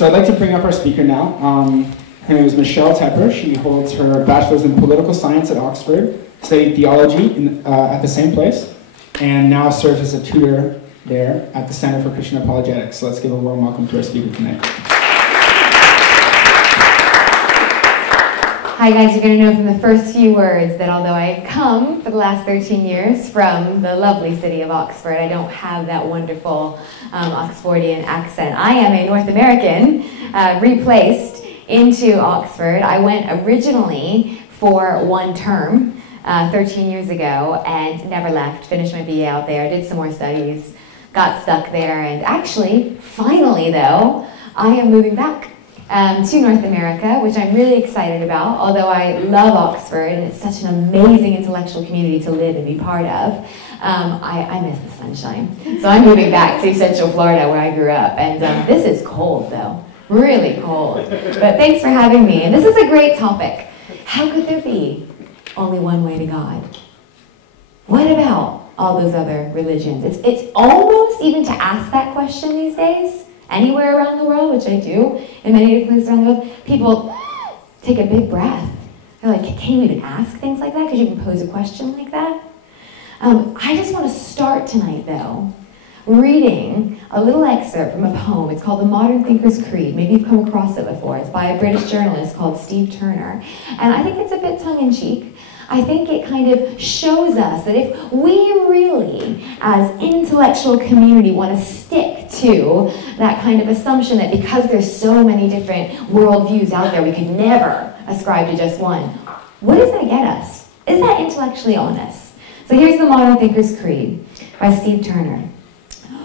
So I'd like to bring up our speaker now. Her name is Michelle Tepper. She holds her bachelor's in political science at Oxford, studied theology at the same place, and now serves as a tutor there at the Center for Christian Apologetics. So let's give a warm welcome to our speaker tonight. Hi guys, you're going to know from the first few words that although I come for the last 13 years from the lovely city of Oxford, I don't have that wonderful Oxfordian accent. I am a North American replaced into Oxford. I went originally for one term 13 years ago and never left, finished my BA out there, did some more studies, got stuck there, and actually, finally though, I am moving back to North America, which I'm really excited about, although I love Oxford and it's such an amazing intellectual community to live and be part of. I miss the sunshine. So I'm moving back to Central Florida where I grew up, and this is cold though, really cold. But thanks for having me, and this is a great topic. How could there be only one way to God? What about all those other religions? It's almost even to ask that question these days, anywhere around the world, which I do, in many different places around the world, people take a big breath. They're like, can you even ask things like that? Because you can pose a question like that? I just want to start tonight, though, reading a little excerpt from a poem. It's called The Modern Thinker's Creed. Maybe you've come across it before. It's by a British journalist called Steve Turner. And I think it's a bit tongue-in-cheek. I think it kind of shows us that if we really, as intellectual community, want to stick to that kind of assumption that because there's so many different worldviews out there, we could never ascribe to just one, what is that get us? Is that intellectually honest? So here's The Modern Thinker's Creed by Steve Turner.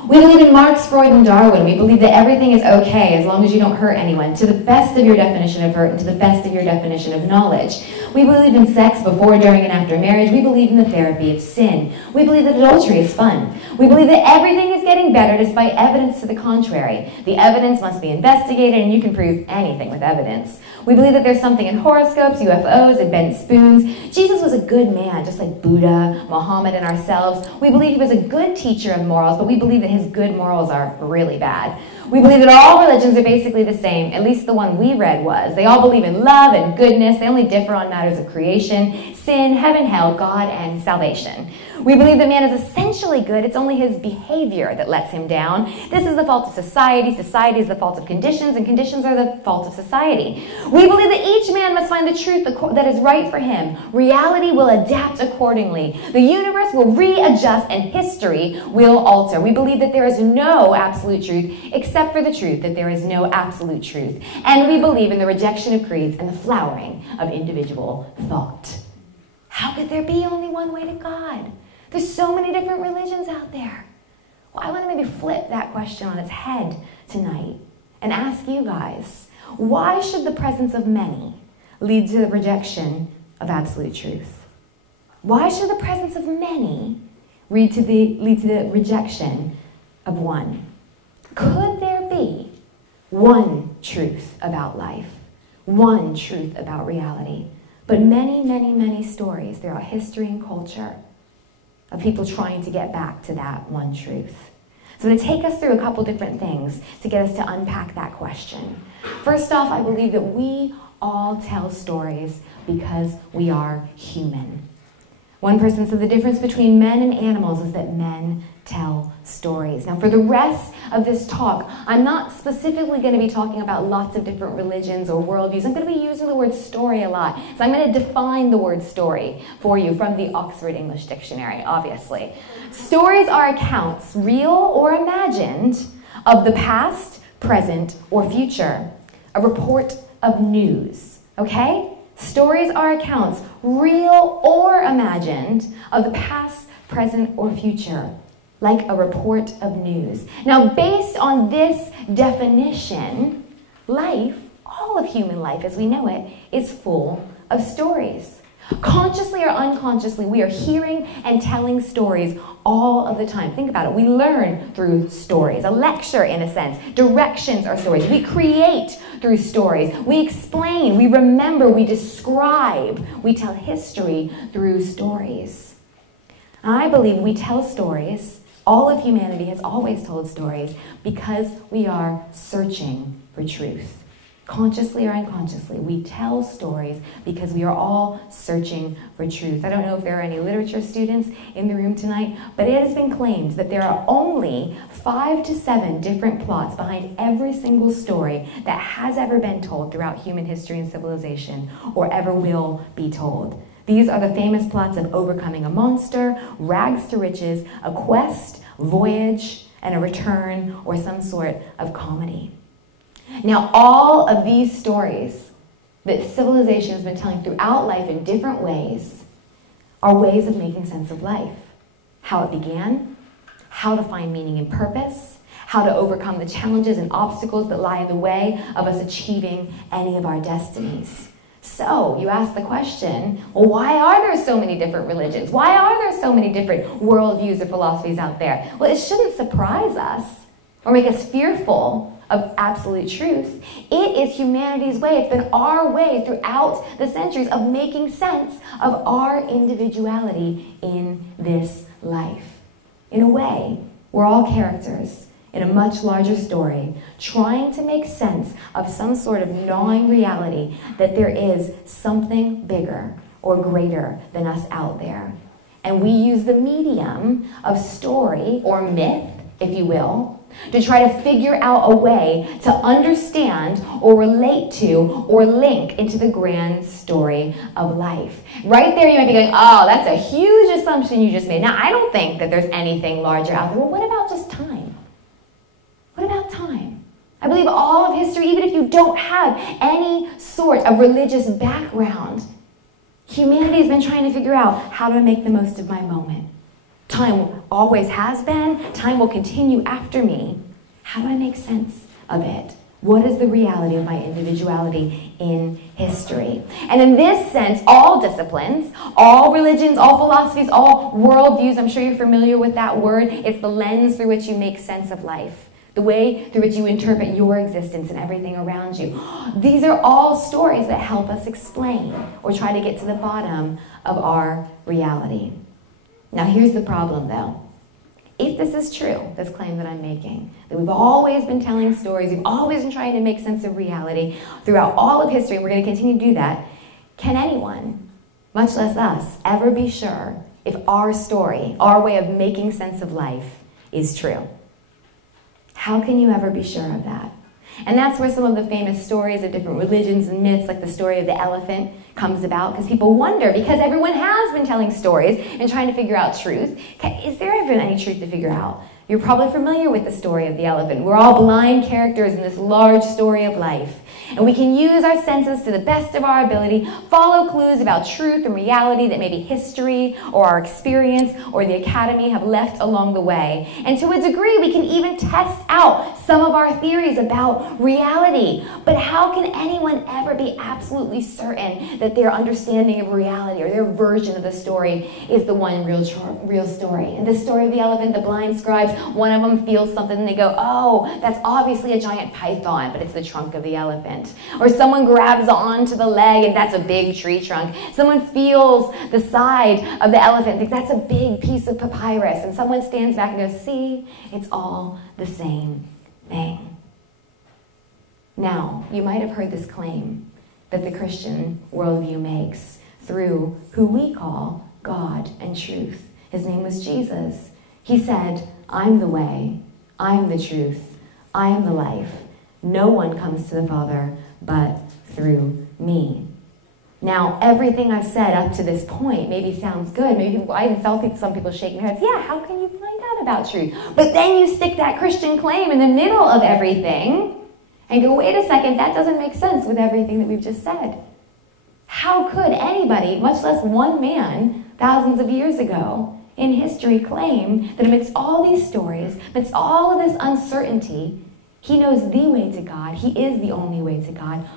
We believe in Marx, Freud, and Darwin. We believe that everything is okay as long as you don't hurt anyone, to the best of your definition of hurt and to the best of your definition of knowledge. We believe in sex before, during, and after marriage. We believe in the therapy of sin. We believe that adultery is fun. We believe that everything is getting better despite evidence to the contrary. The evidence must be investigated, and you can prove anything with evidence. We believe that there's something in horoscopes, UFOs, and bent spoons. Jesus was a good man, just like Buddha, Muhammad, and ourselves. We believe he was a good teacher of morals, but we believe that his good morals are really bad. We believe that all religions are basically the same, at least the one we read was. They all believe in love and goodness. They only differ on matters of creation, sin, heaven, hell, God, and salvation. We believe that man is essentially good. It's only his behavior that lets him down. This is the fault of society. Society is the fault of conditions, and conditions are the fault of society. We believe that each man must find the truth that is right for him. Reality will adapt accordingly. The universe will readjust, and history will alter. We believe that there is no absolute truth except for the truth that there is no absolute truth. And we believe in the rejection of creeds and the flowering of individual thought. How could there be only one way to God? There's so many different religions out there. Well, I want to maybe flip that question on its head tonight and ask you guys, why should the presence of many lead to the rejection of absolute truth? Why should the presence of many lead to the rejection of one? Could there be one truth about life, one truth about reality, but many, many, many stories throughout history and culture of people trying to get back to that one truth? So I'm going to take us through a couple different things to get us to unpack that question. First off, I believe that we all tell stories because we are human. One person said the difference between men and animals is that men tell stories. Now, for the rest of this talk, I'm not specifically going to be talking about lots of different religions or worldviews. I'm going to be using the word story a lot. So I'm going to define the word story for you from the Oxford English Dictionary, obviously. Stories are accounts, real or imagined, of the past, present, or future. A report of news, okay? Stories are accounts, real or imagined, of the past, present, or future, like a report of news. Now, based on this definition, life, all of human life as we know it, is full of stories. Consciously or unconsciously, we are hearing and telling stories all of the time. Think about it. We learn through stories. A lecture, in a sense. Directions are stories. We create through stories. We explain. We remember. We describe. We tell history through stories. I believe we tell stories All of humanity has always told stories because we are searching for truth. Consciously or unconsciously, we tell stories because we are all searching for truth. I don't know if there are any literature students in the room tonight, but it has been claimed that there are only 5 to 7 different plots behind every single story that has ever been told throughout human history and civilization, or ever will be told. These are the famous plots of overcoming a monster, rags to riches, a quest, voyage, and a return, or some sort of comedy. Now, all of these stories that civilization has been telling throughout life in different ways are ways of making sense of life. How it began, how to find meaning and purpose, how to overcome the challenges and obstacles that lie in the way of us achieving any of our destinies. So, you ask the question, well, why are there so many different religions? Why are there so many different worldviews or philosophies out there? Well, it shouldn't surprise us or make us fearful of absolute truth. It is humanity's way. It's been our way throughout the centuries of making sense of our individuality in this life. In a way, we're all characters in a much larger story, trying to make sense of some sort of gnawing reality that there is something bigger or greater than us out there. And we use the medium of story or myth, if you will, to try to figure out a way to understand or relate to or link into the grand story of life. Right there you might be going, oh, that's a huge assumption you just made. Now, I don't think that there's anything larger out there. Well, what about just time? What about time? I believe all of history, even if you don't have any sort of religious background, humanity has been trying to figure out, how do I make the most of my moment? Time always has been. Time will continue after me. How do I make sense of it? What is the reality of my individuality in history? And in this sense, all disciplines, all religions, all philosophies, all worldviews, I'm sure you're familiar with that word. It's the lens through which you make sense of life, the way through which you interpret your existence and everything around you. These are all stories that help us explain or try to get to the bottom of our reality. Now, here's the problem, though. If this is true, this claim that I'm making, that we've always been telling stories, we've always been trying to make sense of reality throughout all of history, and we're going to continue to do that, can anyone, much less us, ever be sure if our story, our way of making sense of life, is true? How can you ever be sure of that? And that's where some of the famous stories of different religions and myths, like the story of the elephant, comes about, because people wonder, because everyone has been telling stories and trying to figure out truth, is there even any truth to figure out? You're probably familiar with the story of the elephant. We're all blind characters in this large story of life. And we can use our senses to the best of our ability, follow clues about truth and reality that maybe history or our experience or the academy have left along the way. And to a degree, we can even test out some of our theories about reality. But how can anyone ever be absolutely certain that their understanding of reality or their version of the story is the one real story? In this story of the elephant, the blind scribes, one of them feels something and they go, oh, that's obviously a giant python, but it's the trunk of the elephant. Or someone grabs onto the leg and that's a big tree trunk. Someone feels the side of the elephant and thinks that's a big piece of papyrus. And someone stands back and goes, see, it's all the same thing. Now, you might have heard this claim that the Christian worldview makes through who we call God and truth. His name was Jesus. He said, I'm the way, I'm the truth, I am the life. No one comes to the Father but through me. Now, everything I've said up to this point maybe sounds good. Maybe I even saw some people shaking their heads. Yeah, how can you find out about truth? But then you stick that Christian claim in the middle of everything and go, wait a second, that doesn't make sense with everything that we've just said. How could anybody, much less one man, thousands of years ago in history, claim that amidst all these stories, amidst all of this uncertainty, he knows the way to God. He is the only way to God.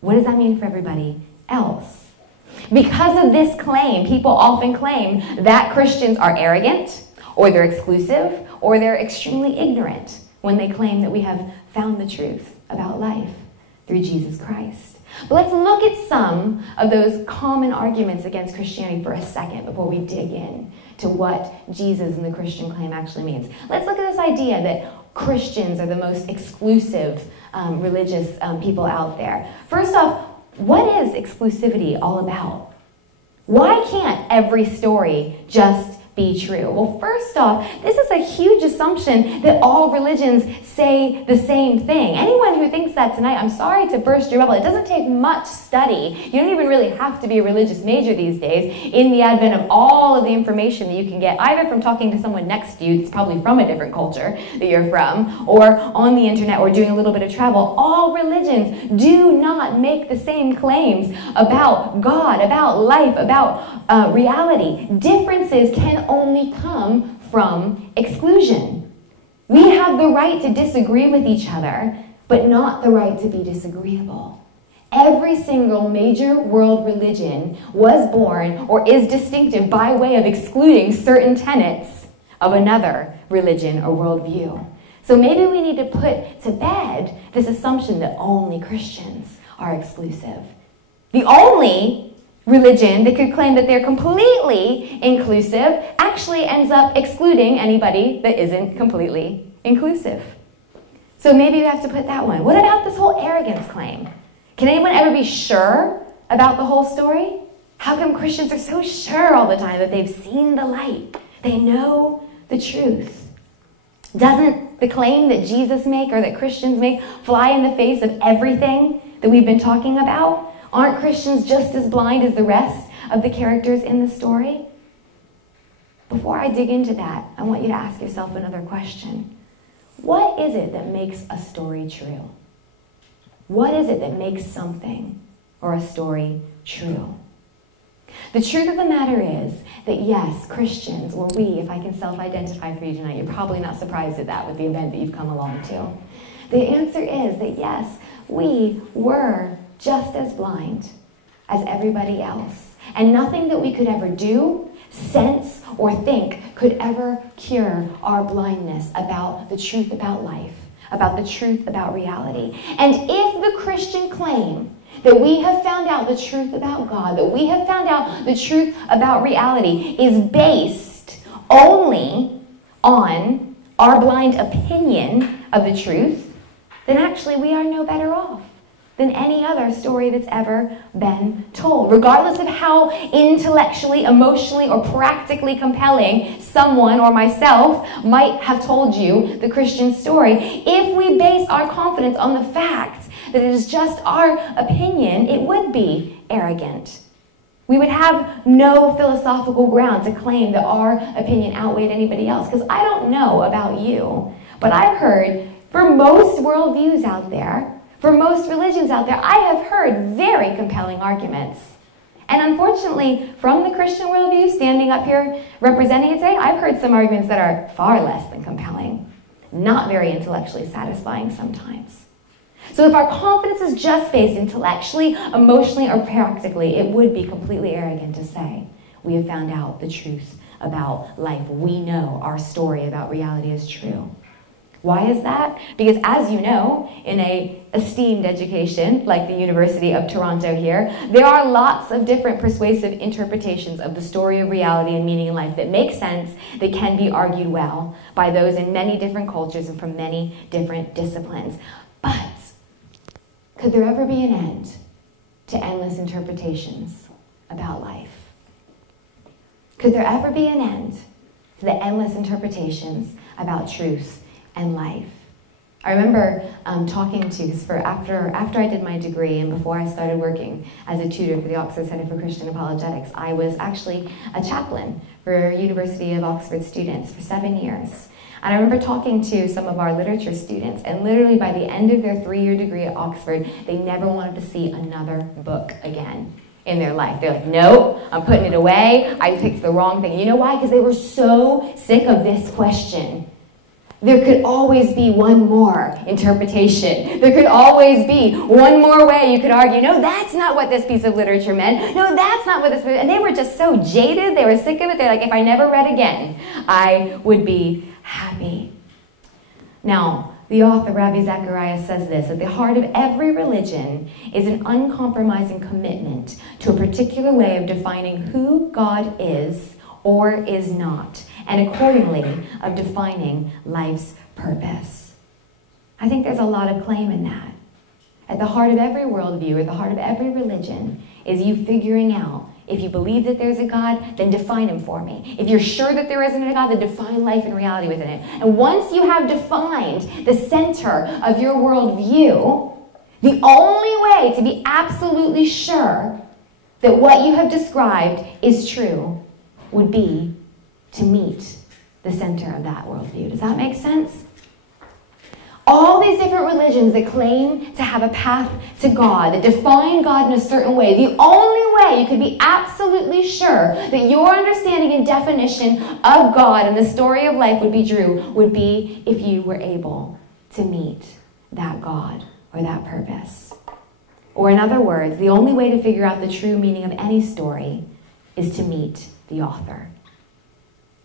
What does that mean for everybody else? Because of this claim, people often claim that Christians are arrogant, or they're exclusive, or they're extremely ignorant when they claim that we have found the truth about life through Jesus Christ. But let's look at some of those common arguments against Christianity for a second before we dig in to what Jesus and the Christian claim actually means. Let's look at this idea that Christians are the most exclusive religious people out there. First off, what is exclusivity all about? Why can't every story just be true? Well, first off, this is a huge assumption that all religions say the same thing. Anyone who thinks that tonight, I'm sorry to burst your bubble. It doesn't take much study. You don't even really have to be a religious major these days in the advent of all of the information that you can get, either from talking to someone next to you that's probably from a different culture that you're from, or on the internet, or doing a little bit of travel. All religions do not make the same claims about God, about life, about reality. Differences can only come from exclusion. We have the right to disagree with each other, but not the right to be disagreeable. Every single major world religion was born or is distinctive by way of excluding certain tenets of another religion or worldview. So maybe we need to put to bed this assumption that only Christians are exclusive. The only religion that could claim that they're completely inclusive actually ends up excluding anybody that isn't completely inclusive. So maybe we have to put that one. What about this whole arrogance claim? Can anyone ever be sure about the whole story? How come Christians are so sure all the time that they've seen the light? They know the truth. Doesn't the claim that Jesus make or that Christians make fly in the face of everything that we've been talking about? Aren't Christians just as blind as the rest of the characters in the story? Before I dig into that, I want you to ask yourself another question. What is it that makes a story true? What is it that makes something or a story true? The truth of the matter is that yes, Christians, or we, if I can self-identify for you tonight, you're probably not surprised at that with the event that you've come along to. The answer is that yes, we were just as blind as everybody else. And nothing that we could ever do, sense, or think could ever cure our blindness about the truth about life, about the truth about reality. And if the Christian claim that we have found out the truth about God, that we have found out the truth about reality is based only on our blind opinion of the truth, then actually we are no better off than any other story that's ever been told. Regardless of how intellectually, emotionally, or practically compelling someone or myself might have told you the Christian story, if we base our confidence on the fact that it is just our opinion, it would be arrogant. We would have no philosophical ground to claim that our opinion outweighed anybody else. Because I don't know about you, but I've heard for most worldviews out there, for most religions out there, I have heard very compelling arguments. And unfortunately, from the Christian worldview, standing up here representing it today, I've heard some arguments that are far less than compelling, not very intellectually satisfying sometimes. So if our confidence is just based intellectually, emotionally, or practically, it would be completely arrogant to say we have found out the truth about life. We know our story about reality is true. Why is that? Because as you know, in an esteemed education like the University of Toronto here, there are lots of different persuasive interpretations of the story of reality and meaning in life that make sense, that can be argued well by those in many different cultures and from many different disciplines. But could there ever be an end to endless interpretations about life? Could there ever be an end to the endless interpretations about truth and life? I remember talking to, because after I did my degree and before I started working as a tutor for the Oxford Center for Christian Apologetics, I was actually a chaplain for University of Oxford students for 7 years. And I remember talking to some of our literature students, and literally by the end of their 3-year degree at Oxford, they never wanted to see another book again in their life. They're like, nope, I'm putting it away. I picked the wrong thing. You know why? Because they were so sick of this question. There could always be one more interpretation. There could always be one more way you could argue, no, that's not what this piece of literature meant. No, that's not what this meant. And they were just so jaded. They were sick of it. They're like, if I never read again, I would be happy. Now, the author, Rabbi Zechariah, says this: at the heart of every religion is an uncompromising commitment to a particular way of defining who God is or is not, and accordingly of defining life's purpose. I think there's a lot of claim in that. At the heart of every worldview, or the heart of every religion, is you figuring out, if you believe that there's a God, then define him for me. If you're sure that there isn't a God, then define life and reality within it. And once you have defined the center of your worldview, the only way to be absolutely sure that what you have described is true would be to meet the center of that worldview. Does that make sense? All these different religions that claim to have a path to God, that define God in a certain way, the only way you could be absolutely sure that your understanding and definition of God and the story of life would be true would be if you were able to meet that God or that purpose. Or in other words, the only way to figure out the true meaning of any story is to meet the author.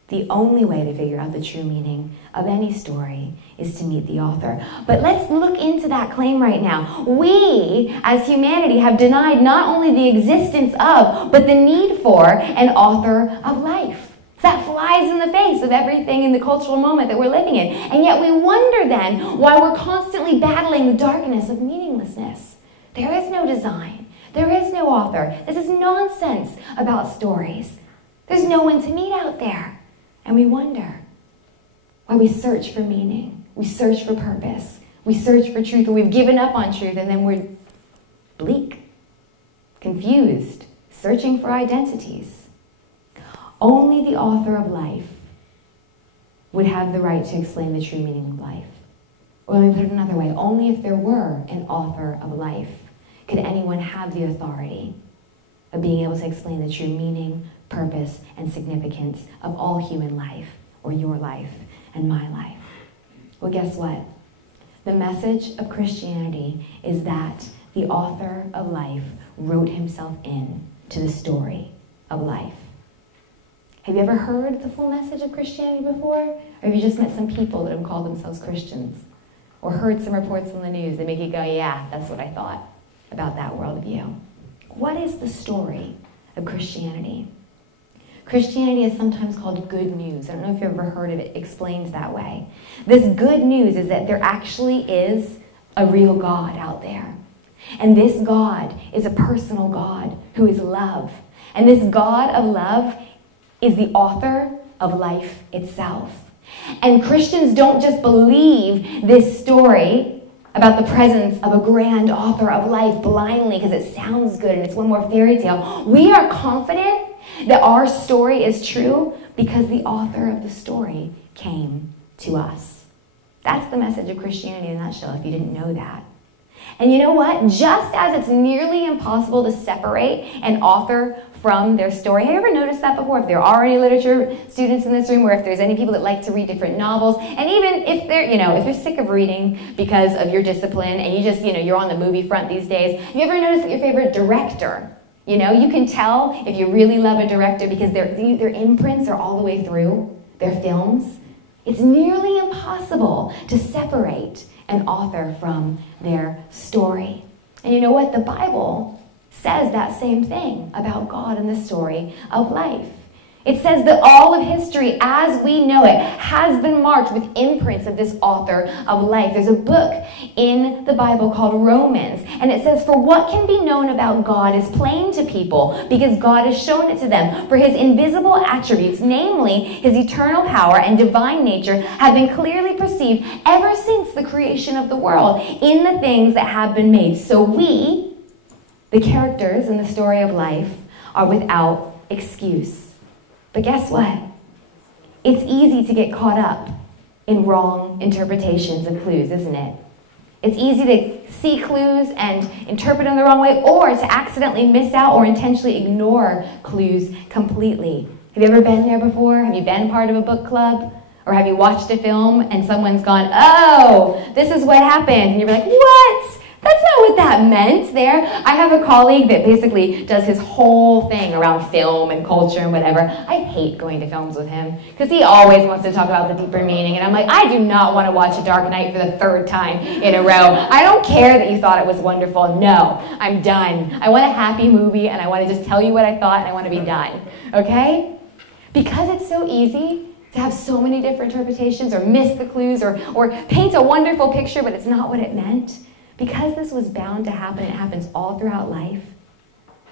The only way to figure out the true meaning of any story is to meet the author. But let's look into that claim right now. We, as humanity, have denied not only the existence of, but the need for an author of life. That flies in the face of everything in the cultural moment that we're living in. And yet we wonder then why we're constantly battling the darkness of meaninglessness. There is no design. There is no author. This is nonsense about stories. There's no one to meet out there. And we wonder why we search for meaning. We search for purpose. We search for truth, or we've given up on truth, and then we're bleak, confused, searching for identities. Only the author of life would have the right to explain the true meaning of life. Or let me put it another way, only if there were an author of life could anyone have the authority of being able to explain the true meaning, purpose, and significance of all human life, or your life and my life. Well, guess what? The message of Christianity is that the author of life wrote himself in to the story of life. Have you ever heard the full message of Christianity before? Or have you just met some people that have called themselves Christians? Or heard some reports on the news that make you go, yeah, that's what I thought about that worldview. What is the story of Christianity? Christianity is sometimes called good news. I don't know if you've ever heard of it explained that way. This good news is that there actually is a real God out there. And this God is a personal God who is love. And this God of love is the author of life itself. And Christians don't just believe this story about the presence of a grand author of life blindly because it sounds good and it's one more fairy tale. We are confident that our story is true because the author of the story came to us. That's the message of Christianity in a nutshell, if you didn't know that. And you know what? Just as it's nearly impossible to separate an author from their story. Have you ever noticed that before? If there are any literature students in this room, or if there's any people that like to read different novels, and even if they're, if you're sick of reading because of your discipline and you just, you're on the movie front these days, have you ever noticed that your favorite director, you can tell if you really love a director because their imprints are all the way through their films? It's nearly impossible to separate an author from their story. And you know what? The Bible says that same thing about God and the story of life. It says that all of history as we know it has been marked with imprints of this author of life. There's a book in the Bible called Romans, and it says, "For what can be known about God is plain to people, because God has shown it to them. For his invisible attributes, namely his eternal power and divine nature, have been clearly perceived ever since the creation of the world in the things that have been made. So we, the characters in the story of life, are without excuse." But guess what? It's easy to get caught up in wrong interpretations of clues, isn't it? It's easy to see clues and interpret them the wrong way, or to accidentally miss out or intentionally ignore clues completely. Have you ever been there before? Have you been part of a book club? Or have you watched a film and someone's gone, "Oh, this is what happened," and you're like, "What? That's not what that meant there." I have a colleague that basically does his whole thing around film and culture and whatever. I hate going to films with him because he always wants to talk about the deeper meaning. And I'm like, I do not want to watch A Dark Knight for the third time in a row. I don't care that you thought it was wonderful. No, I'm done. I want a happy movie and I want to just tell you what I thought and I want to be done. Okay? Because it's so easy to have so many different interpretations or miss the clues or paint a wonderful picture, but it's not what it meant. Because this was bound to happen, it happens all throughout life.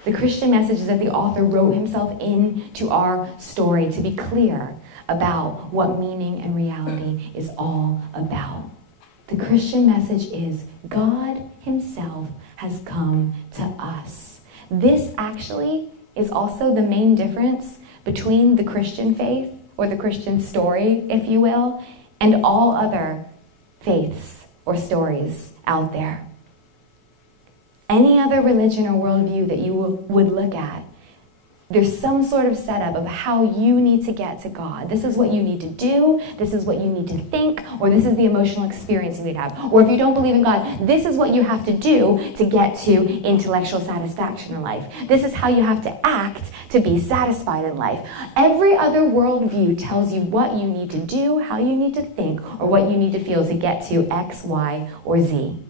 The Christian message is that the author wrote himself into our story to be clear about what meaning and reality is all about. The Christian message is God himself has come to us. This actually is also the main difference between the Christian faith, or the Christian story, if you will, and all other faiths or stories out there. Any other religion or worldview that you would look at, there's some sort of setup of how you need to get to God. This is what you need to do, this is what you need to think, or this is the emotional experience you need to have. Or if you don't believe in God, this is what you have to do to get to intellectual satisfaction in life. This is how you have to act to be satisfied in life. Every other worldview tells you what you need to do, how you need to think, or what you need to feel to get to X, Y, or Z.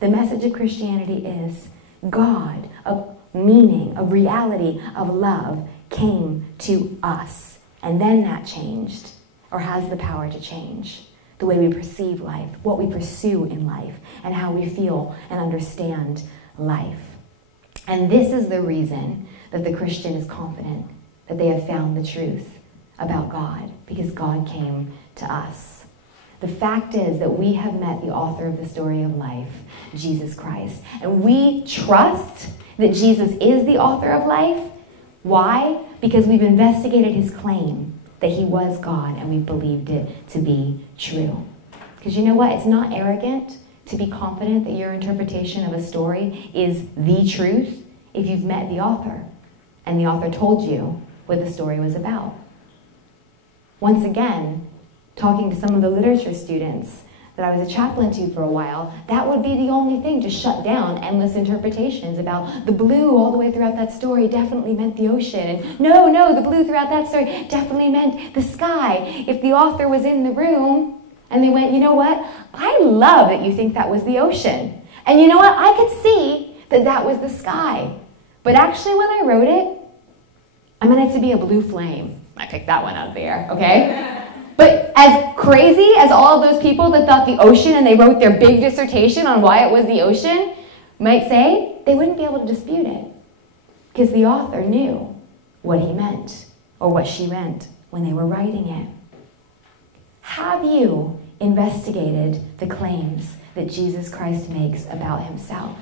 The message of Christianity is God, of meaning, of reality, of love, came to us. And then that changed, or has the power to change, the way we perceive life, what we pursue in life, and how we feel and understand life. And this is the reason that the Christian is confident that they have found the truth about God, because God came to us. The fact is that we have met the author of the story of life, Jesus Christ. And we trust that Jesus is the author of life. Why? Because we've investigated his claim that he was God, and we believed it to be true. Because you know what? It's not arrogant to be confident that your interpretation of a story is the truth if you've met the author, and the author told you what the story was about. Once again, talking to some of the literature students that I was a chaplain to for a while, that would be the only thing to shut down endless interpretations about the blue all the way throughout that story definitely meant the ocean. And no, the blue throughout that story definitely meant the sky. If the author was in the room and they went, you know what? I love that you think that was the ocean. And you know what? I could see that that was the sky. But actually when I wrote it, I meant it to be a blue flame. I picked that one out of the air, okay? But as crazy as all of those people that thought the ocean and they wrote their big dissertation on why it was the ocean might say, they wouldn't be able to dispute it because the author knew what he meant or what she meant when they were writing it. Have you investigated the claims that Jesus Christ makes about himself?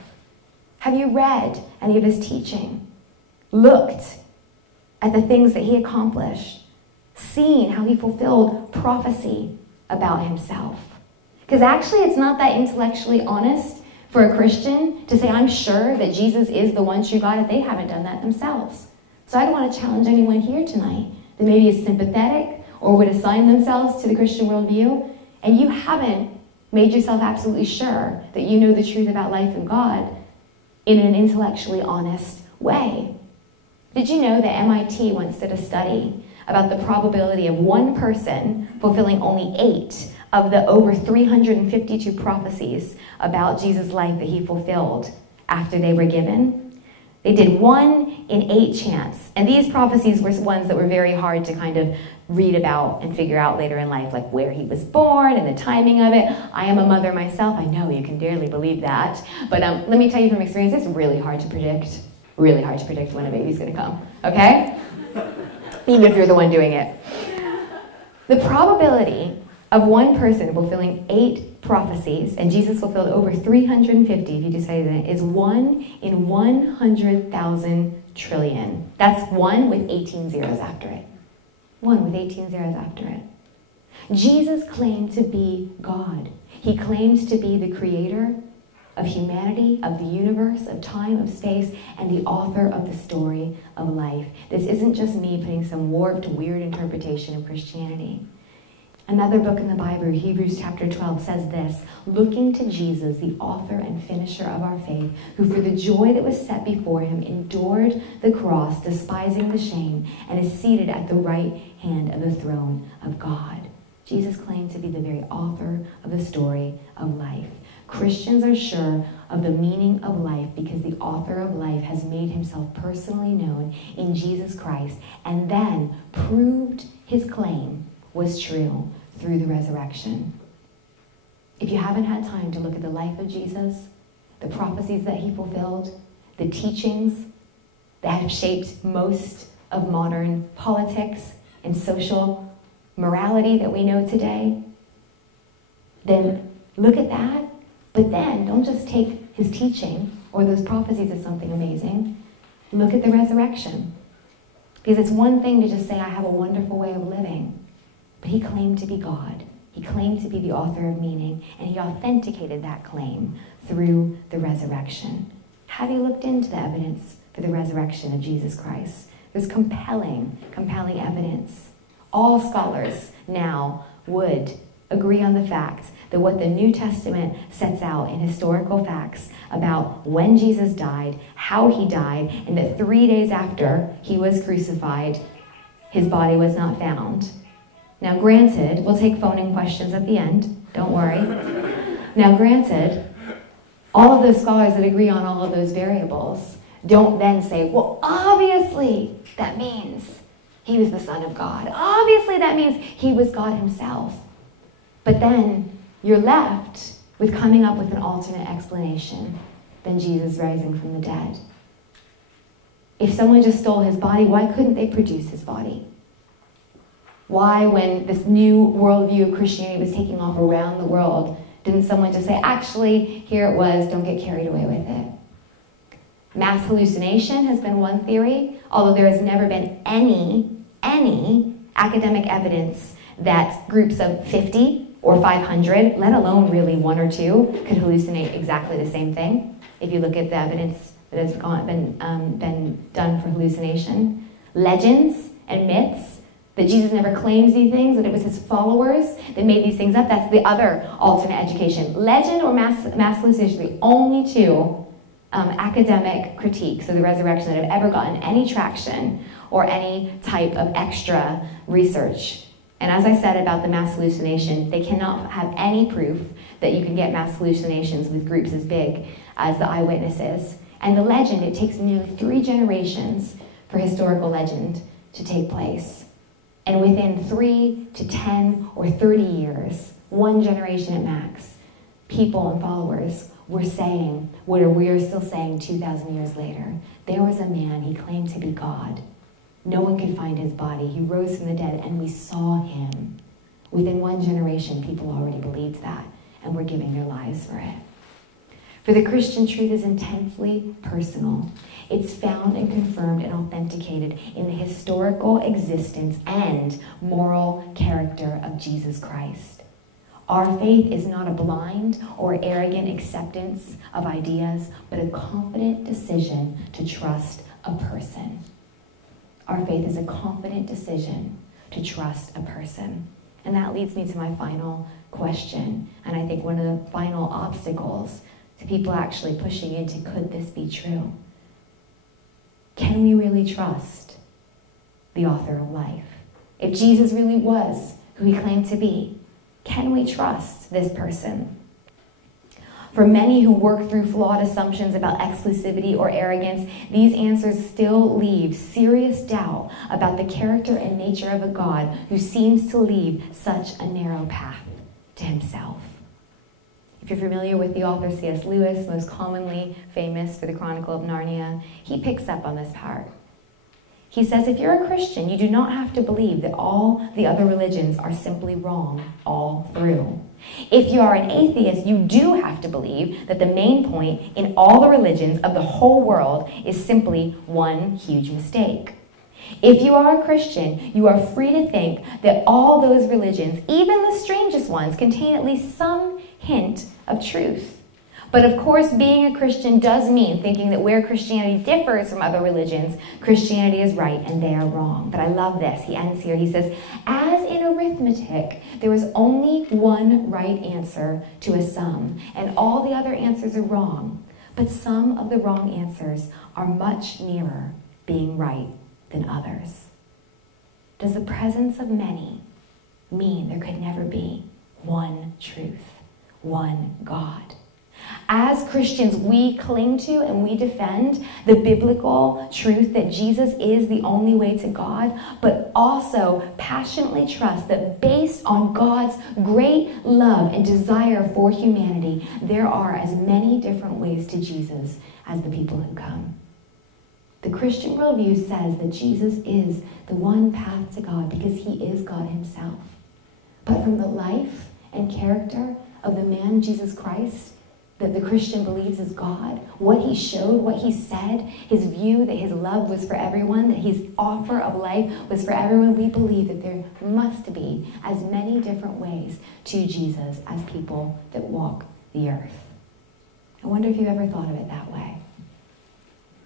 Have you read any of his teaching? Looked at the things that he accomplished? Seen how he fulfilled prophecy about himself? Because actually it's not that intellectually honest for a Christian to say, I'm sure that Jesus is the one true God, if they haven't done that themselves. So I'd want to challenge anyone here tonight that maybe is sympathetic or would assign themselves to the Christian worldview, and you haven't made yourself absolutely sure that you know the truth about life and God in an intellectually honest way. Did you know that MIT once did a study about the probability of one person fulfilling only 8 of the over 352 prophecies about Jesus' life that he fulfilled after they were given? They did 1 in 8 chance. And these prophecies were ones that were very hard to kind of read about and figure out later in life, like where he was born and the timing of it. I am a mother myself. I know you can barely believe that. But let me tell you from experience, it's really hard to predict. Really hard to predict when a baby's going to come, okay? Even if you're the one doing it. The probability of one person fulfilling 8 prophecies, and Jesus fulfilled over 350, if you decided that, is 1 in 100,000 trillion. That's 1 with 18 zeros after it. 1 with 18 zeros after it. Jesus claimed to be God. He claims to be the creator of humanity, of the universe, of time, of space, and the author of the story of life. This isn't just me putting some warped, weird interpretation of Christianity. Another book in the Bible, Hebrews chapter 12, says this: looking to Jesus, the author and finisher of our faith, who for the joy that was set before him endured the cross, despising the shame, and is seated at the right hand of the throne of God. Jesus claimed to be the very author of the story of life. Christians are sure of the meaning of life because the author of life has made himself personally known in Jesus Christ and then proved his claim was true through the resurrection. If you haven't had time to look at the life of Jesus, the prophecies that he fulfilled, the teachings that have shaped most of modern politics and social morality that we know today, then look at that. But then don't just take his teaching or those prophecies as something amazing. Look at the resurrection. Because it's one thing to just say, I have a wonderful way of living. But he claimed to be God. He claimed to be the author of meaning, and he authenticated that claim through the resurrection. Have you looked into the evidence for the resurrection of Jesus Christ? There's compelling evidence. All scholars now would agree on the fact that what the New Testament sets out in historical facts about when Jesus died, how he died, and that 3 days after he was crucified, his body was not found. Now granted, we'll take phone-in questions at the end, don't worry. Now granted, all of those scholars that agree on all of those variables don't then say, well, obviously that means he was the Son of God. Obviously that means he was God himself. But then you're left with coming up with an alternate explanation than Jesus rising from the dead. If someone just stole his body, why couldn't they produce his body? Why, when this new worldview of Christianity was taking off around the world, didn't someone just say, actually, here it was, don't get carried away with it? Mass hallucination has been one theory, although there has never been any academic evidence that groups of 50 or 500, let alone really 1 or 2, could hallucinate exactly the same thing. If you look at the evidence that has been done for hallucination. Legends and myths, that Jesus never claims these things, that it was his followers that made these things up. That's the other alternate education. Legend or mass hallucination are the only 2 academic critiques of the resurrection that have ever gotten any traction or any type of extra research. And as I said about the mass hallucination, they cannot have any proof that you can get mass hallucinations with groups as big as the eyewitnesses. And the legend, it takes nearly 3 generations for historical legend to take place. And within 3 to 10 or 30 years, 1 generation at max, people and followers were saying what we are still saying 2,000 years later. There was a man, he claimed to be God. No one could find his body. He rose from the dead, and we saw him. Within 1 generation, people already believed that, and were giving their lives for it. For the Christian truth is intensely personal. It's found and confirmed and authenticated in the historical existence and moral character of Jesus Christ. Our faith is not a blind or arrogant acceptance of ideas, but a confident decision to trust a person. Our faith is a confident decision to trust a person. And that leads me to my final question, and I think one of the final obstacles to people actually pushing into, could this be true? Can we really trust the author of life? If Jesus really was who he claimed to be, can we trust this person? For many who work through flawed assumptions about exclusivity or arrogance, these answers still leave serious doubt about the character and nature of a God who seems to leave such a narrow path to himself. If you're familiar with the author C.S. Lewis, most commonly famous for the Chronicle of Narnia, he picks up on this part. He says, if you're a Christian, you do not have to believe that all the other religions are simply wrong all through. If you are an atheist, you do have to believe that the main point in all the religions of the whole world is simply one huge mistake. If you are a Christian, you are free to think that all those religions, even the strangest ones, contain at least some hint of truth. But of course, being a Christian does mean thinking that where Christianity differs from other religions, Christianity is right and they are wrong. But I love this. He ends here. He says, as in arithmetic, there is only one right answer to a sum, and all the other answers are wrong. But some of the wrong answers are much nearer being right than others. Does the presence of many mean there could never be one truth, one God? As Christians, we cling to and we defend the biblical truth that Jesus is the only way to God, but also passionately trust that based on God's great love and desire for humanity, there are as many different ways to Jesus as the people who come. The Christian worldview says that Jesus is the one path to God because he is God himself. But from the life and character of the man Jesus Christ that the Christian believes is God, what he showed, what he said, his view that his love was for everyone, that his offer of life was for everyone, we believe that there must be as many different ways to Jesus as people that walk the earth. I wonder if you've ever thought of it that way.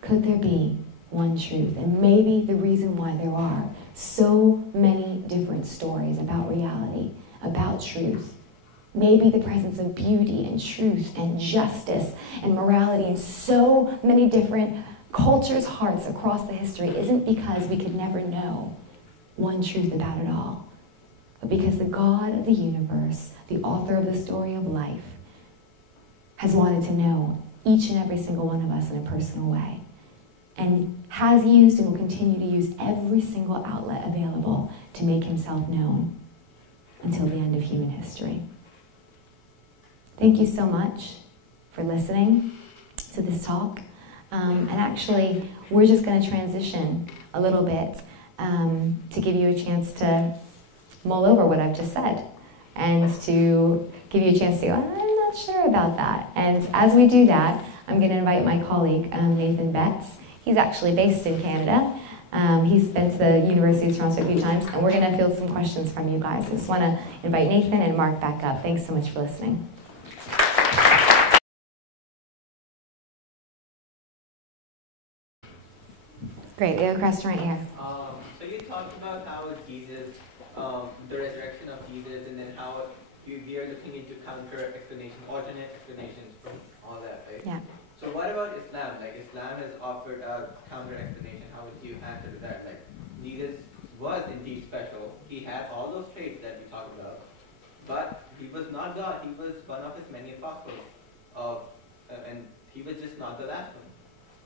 Could there be one truth? And maybe the reason why there are so many different stories about reality, about truth, maybe the presence of beauty and truth and justice and morality in so many different cultures' hearts across the history isn't because we could never know one truth about it all, but because the God of the universe, the author of the story of life, has wanted to know each and every single one of us in a personal way, and has used and will continue to use every single outlet available to make himself known until the end of human history. Thank you so much for listening to this talk. And actually, we're just going to transition a little bit to give you a chance to mull over what I've just said and to give you a chance to go, I'm not sure about that. And as we do that, I'm going to invite my colleague, Nathan Betts. He's actually based in Canada. He's been to the University of Toronto a few times, and we're going to field some questions from you guys. I just want to invite Nathan and Mark back up. Thanks so much for listening. Great, we have a question right here. So you talked about how Jesus, the resurrection of Jesus, and then how we are looking into counter explanation, alternate explanations from all that, right? Yeah. So what about Islam? Like Islam has offered a counter explanation. How would you answer to that? Like Jesus was indeed special. He had all those traits that we talked about, but he was not God. He was one of his many apostles, and he was just not the last one.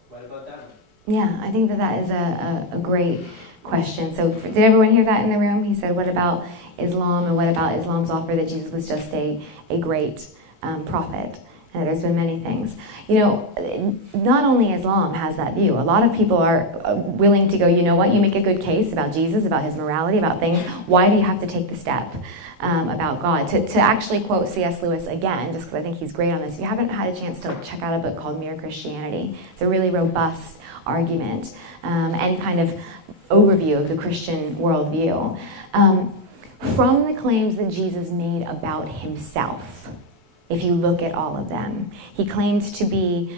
What about that one? Yeah, I think that is a great question. So did everyone hear that in the room? He said, what about Islam, and what about Islam's offer that Jesus was just a great prophet? And there's been many things. You know, not only Islam has that view. A lot of people are willing to go, you know what, you make a good case about Jesus, about his morality, about things. Why do you have to take the step about God? To actually quote C.S. Lewis again, just because I think he's great on this, if you haven't had a chance to check out a book called Mere Christianity, it's a really robust argument and kind of overview of the Christian worldview. From the claims that Jesus made about himself, if you look at all of them, he claimed to be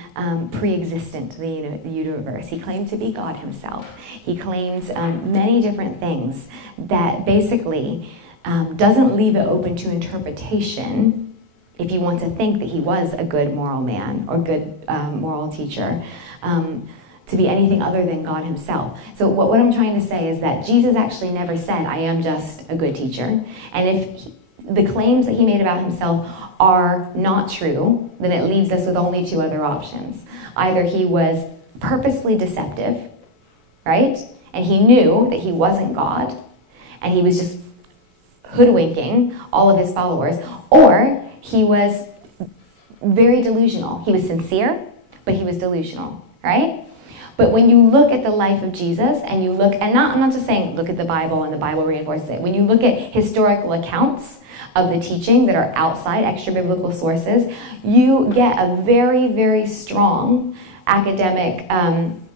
pre-existent to the universe. He claimed to be God himself. He claimed many different things that basically doesn't leave it open to interpretation if you want to think that he was a good moral man or good moral teacher. To be anything other than God himself. So what I'm trying to say is that Jesus actually never said, I am just a good teacher. And if the claims that he made about himself are not true, then it leaves us with only two other options. Either he was purposefully deceptive, right? And he knew that he wasn't God, and he was just hoodwinking all of his followers, or he was very delusional. He was sincere, but he was delusional, right? But when you look at the life of Jesus, and you look, and I'm not just saying look at the Bible and the Bible reinforces it. When you look at historical accounts of the teaching that are outside extra-biblical sources, you get a very, very strong academic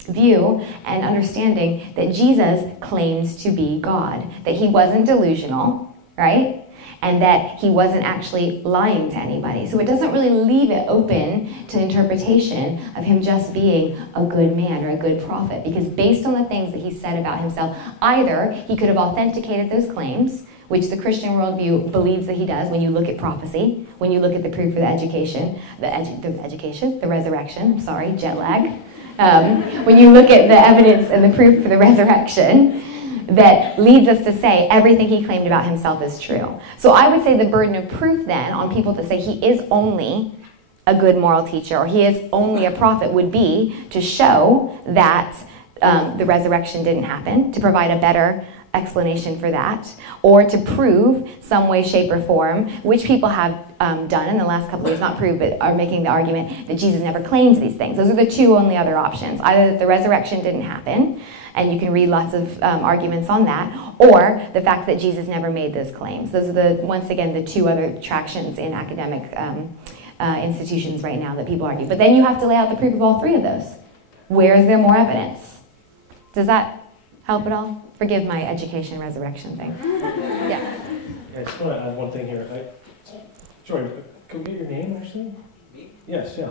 view and understanding that Jesus claims to be God, that he wasn't delusional, right? And that he wasn't actually lying to anybody. So it doesn't really leave it open to interpretation of him just being a good man or a good prophet, because based on the things that he said about himself, either he could have authenticated those claims, which the Christian worldview believes that he does when you look at prophecy, when you look at the proof for the resurrection, jet lag. When you look at the evidence and the proof for the resurrection, that leads us to say everything he claimed about himself is true. So I would say the burden of proof then on people to say he is only a good moral teacher, or he is only a prophet, would be to show that the resurrection didn't happen, to provide a better explanation for that, or to prove some way, shape, or form, which people have done in the last couple of years, not prove, but are making the argument that Jesus never claimed these things. Those are the two only other options. Either that the resurrection didn't happen, and you can read lots of arguments on that, or the fact that Jesus never made those claims. Those are, once again, the two other tractions in academic institutions right now that people argue. But then you have to lay out the proof of all three of those. Where is there more evidence? Does that help at all? Forgive my education resurrection thing. Yeah. I just want to add one thing here. Sorry, can we get your name, actually? Me? Yes, yeah.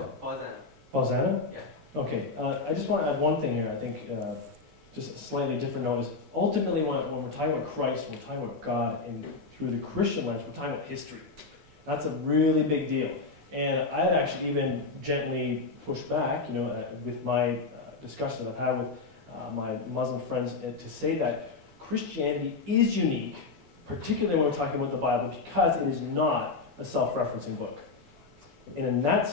Pausana? Yeah. Okay, I just want to add one thing here. I think just a slightly different note is ultimately when we're talking about Christ, when we're talking about God, and through the Christian lens, we're talking about history. That's a really big deal. And I had actually even gently pushed back, with my discussion that I've had with my Muslim friends, to say that Christianity is unique, particularly when we're talking about the Bible, because it is not a self-referencing book. And in that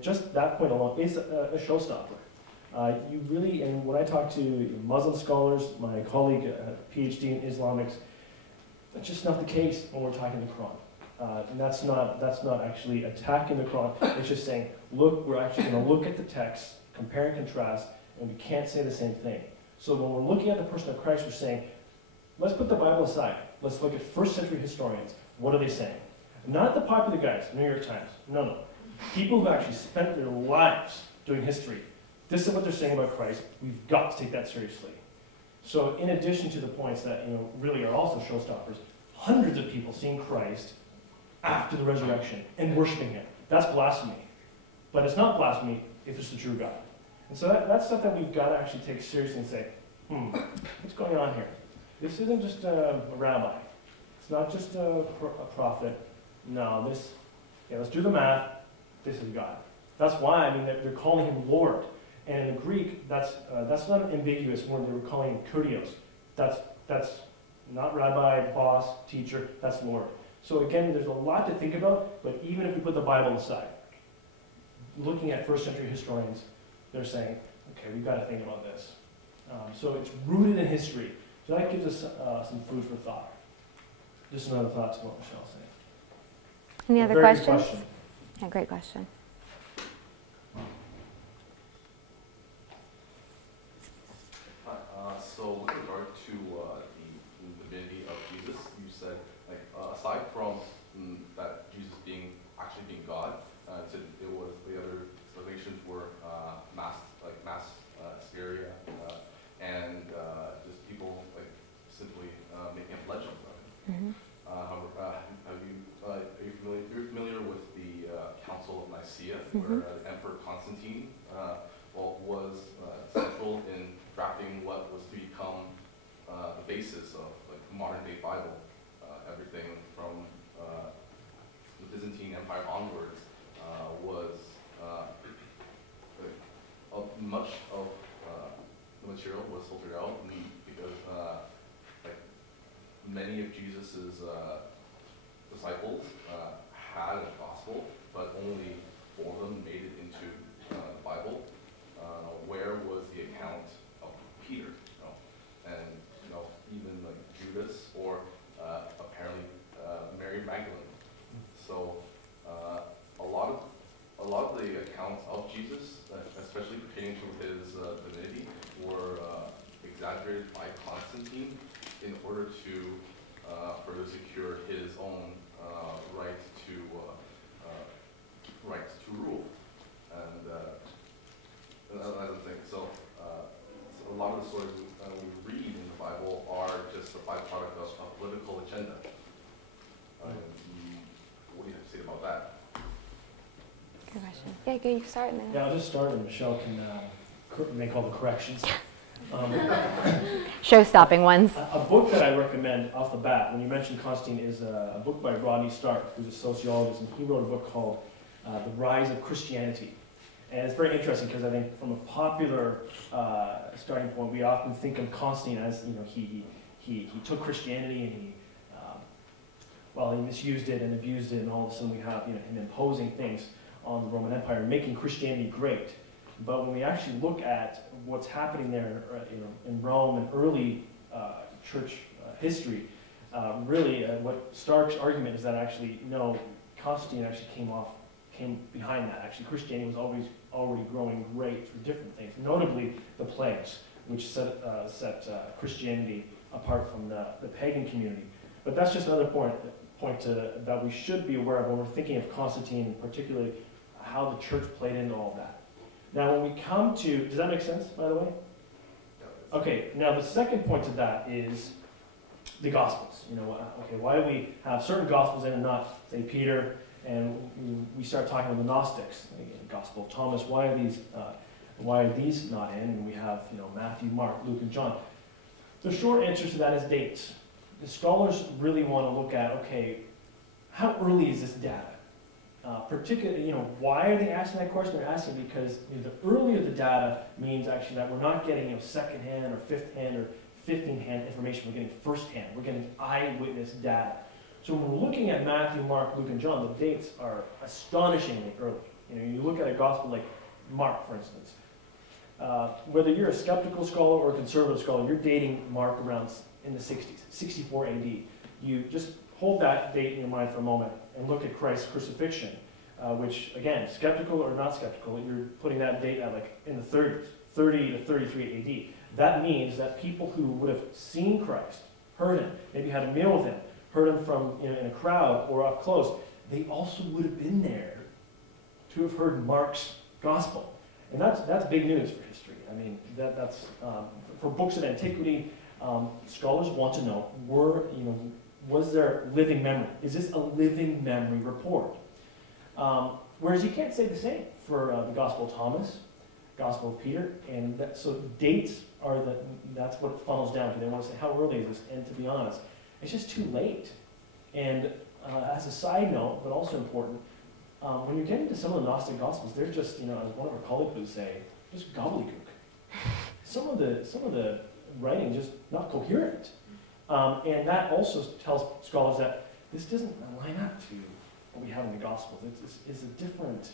just that point alone is a showstopper. You really, and when I talk to Muslim scholars, my colleague, PhD in Islamics, that's just not the case when we're talking the Quran. And that's not actually attacking the Quran. It's just saying, look, we're actually going to look at the text, compare and contrast, and we can't say the same thing. So when we're looking at the person of Christ, we're saying, let's put the Bible aside. Let's look at first century historians. What are they saying? Not the popular guys, New York Times. No. People who actually spent their lives doing history. This is what they're saying about Christ. We've got to take that seriously. So in addition to the points that really are also showstoppers, hundreds of people seeing Christ after the resurrection and worshiping him. That's blasphemy. But it's not blasphemy if it's the true God. And so that's stuff that we've got to actually take seriously and say, what's going on here? This isn't just a rabbi. It's not just a prophet. No, let's do the math. This is God. That's why, they're calling him Lord. And in the Greek, that's not an ambiguous word. They were calling him kurios. That's not rabbi, boss, teacher. That's Lord. So again, there's a lot to think about, but even if we put the Bible aside, looking at first century historians, they're saying, okay, we've got to think about this. So it's rooted in history. So that gives us some food for thought. Just another thought to what Michelle's saying. Any other questions? Yeah, great question. So with regard to the divinity of Jesus, you said, aside from that Jesus actually being God, it was the other explanations were mass hysteria and just people simply making up legends of it. Mm-hmm. Are you familiar with the Council of Nicaea, mm-hmm. where Emperor Constantine was central in drafting what was to become the basis of the modern day Bible, everything from the Byzantine Empire onwards was much of the material was filtered out because many of Jesus's disciples had a gospel, but only 4 of them made it into the Bible. Where was the account of Peter? And even Judas or apparently Mary Magdalene. So a lot of the accounts of Jesus, especially pertaining to his divinity, were exaggerated by Constantine in order to further secure his own right to rule. And another thing, so a lot of the stories we read in the Bible are just a byproduct of a political agenda. What do you have to say about that? Good question. Yeah, good. You start now. Yeah, I'll just start and Michelle can make all the corrections. Show-stopping ones. A book that I recommend off the bat, when you mentioned Constantine, is a book by Rodney Stark, who's a sociologist, and he wrote a book called The Rise of Christianity. And it's very interesting because I think from a popular starting point, we often think of Constantine as, he took Christianity and he misused it and abused it, and all of a sudden we have him imposing things on the Roman Empire, making Christianity great. But when we actually look at what's happening there in Rome and early church history, really what Stark's argument is that actually, no, Constantine actually came behind that. Actually, Christianity was already growing great through different things, notably the plagues, which set Christianity apart from the pagan community. But that's just another point that we should be aware of when we're thinking of Constantine, and particularly how the church played into all that. Now, when we come to, does that make sense, by the way? Okay, now the second point to that is the Gospels. Okay, why do we have certain Gospels in and not, say, Peter, and we start talking about the Gnostics, again, Gospel of Thomas, why are these not in? And we have, Matthew, Mark, Luke, and John. The short answer to that is dates. The scholars really want to look at, okay, how early is this data? Particularly, why are they asking that question? They're asking because the earlier the data means actually that we're not getting second-hand or fifth-hand or 15-hand information. We're getting first-hand. We're getting eyewitness data. So when we're looking at Matthew, Mark, Luke, and John, the dates are astonishingly early. You look at a gospel like Mark, for instance. Whether you're a skeptical scholar or a conservative scholar, you're dating Mark around in the 60s, 64 AD. You just hold that date in your mind for a moment and look at Christ's crucifixion, which, again, skeptical or not skeptical, you're putting that date at in the 30s, 30 to 33 AD. That means that people who would have seen Christ, heard him, maybe had a meal with him, heard him from in a crowd or up close, they also would have been there to have heard Mark's gospel. And that's big news for history. I mean, that's for books of antiquity, scholars want to know, was there living memory? Is this a living memory report? Whereas you can't say the same for the Gospel of Thomas, Gospel of Peter, and so dates that's what it funnels down to. They want to say, how early is this? And to be honest, it's just too late. And as a side note, but also important, when you're getting to some of the Gnostic Gospels, they're just, as one of our colleagues would say, just gobbledygook. Some of the writing just not coherent. And that also tells scholars that this doesn't line up to what we have in the Gospels. It's a different,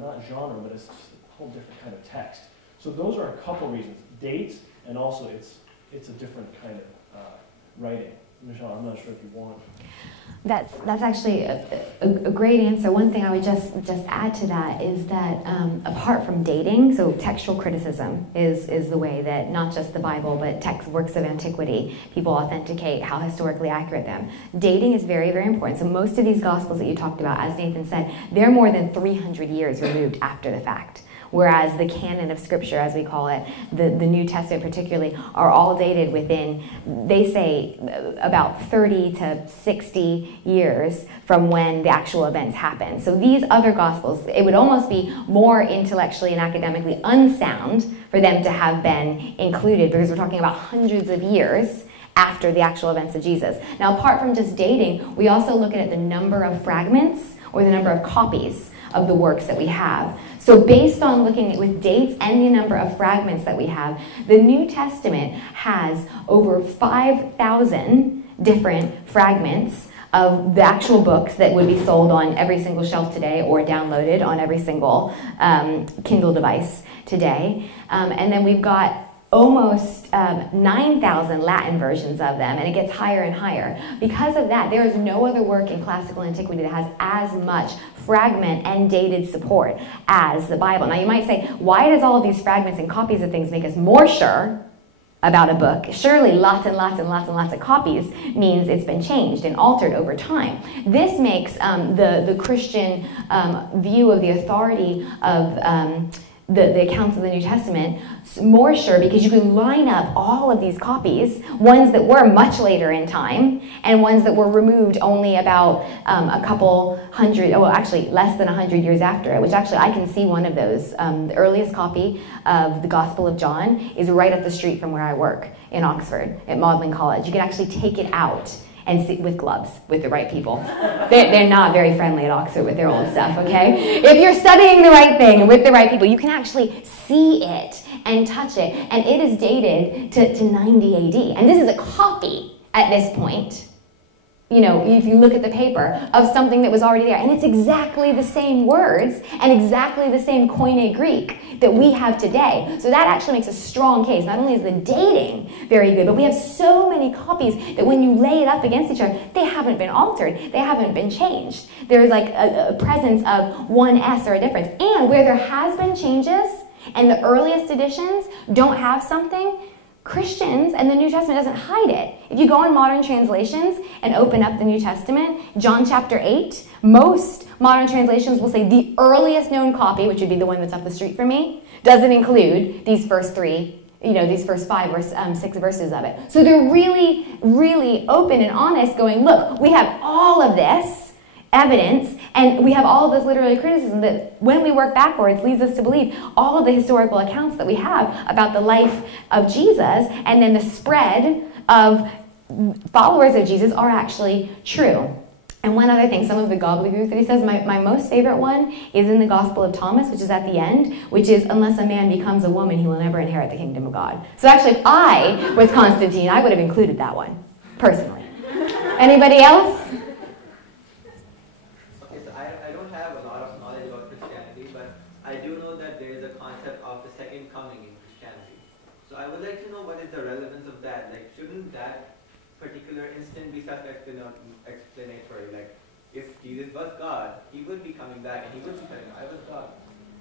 not genre, but it's just a whole different kind of text. So those are a couple reasons. Dates, and also it's a different kind of writing. Michelle, I'm not sure if you want. That's actually a great answer. One thing I would just add to that is that apart from dating, so textual criticism is the way that not just the Bible, but works of antiquity, people authenticate how historically accurate them. Dating is very, very important. So most of these Gospels that you talked about, as Nathan said, they're more than 300 years removed after the fact. Whereas the canon of Scripture, as we call it, the New Testament particularly, are all dated within, they say, about 30 to 60 years from when the actual events happen. So these other Gospels, it would almost be more intellectually and academically unsound for them to have been included, because we're talking about hundreds of years after the actual events of Jesus. Now, apart from just dating, we also look at the number of fragments or the number of copies of the works that we have. So based on looking with dates and the number of fragments that we have, the New Testament has over 5,000 different fragments of the actual books that would be sold on every single shelf today or downloaded on every single Kindle device today. And then we've got almost 9,000 Latin versions of them, and it gets higher and higher. Because of that, there is no other work in classical antiquity that has as much fragment and dated support as the Bible. Now you might say, why does all of these fragments and copies of things make us more sure about a book? Surely lots and lots and lots and lots of copies means it's been changed and altered over time. This makes the Christian view of the authority of the accounts of the New Testament more sure, because you can line up all of these copies, ones that were much later in time and ones that were removed only about a couple hundred, well actually less than 100 years after it, which actually I can see one of those. The earliest copy of the Gospel of John is right up the street from where I work in Oxford at Magdalen College. You can actually take it out and sit with gloves with the right people. They're not very friendly at Oxford with their old stuff, okay? If you're studying the right thing with the right people, you can actually see it and touch it, and it is dated to 90 AD. And this is a copy at this point. if you look at the paper, of something that was already there. And it's exactly the same words and exactly the same Koine Greek that we have today. So that actually makes a strong case. Not only is the dating very good, but we have so many copies that when you lay it up against each other, they haven't been altered. They haven't been changed. There's like a presence of one S or a difference. And where there has been changes and the earliest editions don't have something, Christians and the New Testament doesn't hide it. If you go in modern translations and open up the New Testament, John chapter 8, most modern translations will say the earliest known copy, which would be the one that's up the street from me, doesn't include these first three, these first 5 or 6 verses of it. So they're really, really open and honest, going, look, we have all of this evidence, and we have all of this literary criticism that, when we work backwards, leads us to believe all of the historical accounts that we have about the life of Jesus and then the spread of followers of Jesus are actually true. And one other thing, some of the gobbledygook that he says, my most favorite one is in the Gospel of Thomas, which is at the end, which is, unless a man becomes a woman, he will never inherit the kingdom of God. So actually, if I was Constantine, I would have included that one, personally. Anybody else? I do know that there is a concept of the second coming in Christianity. So I would like to know what is the relevance of that. Like, shouldn't that particular instant be self-explanatory? Like, if Jesus was God, he would be coming back and he would be telling, I was God.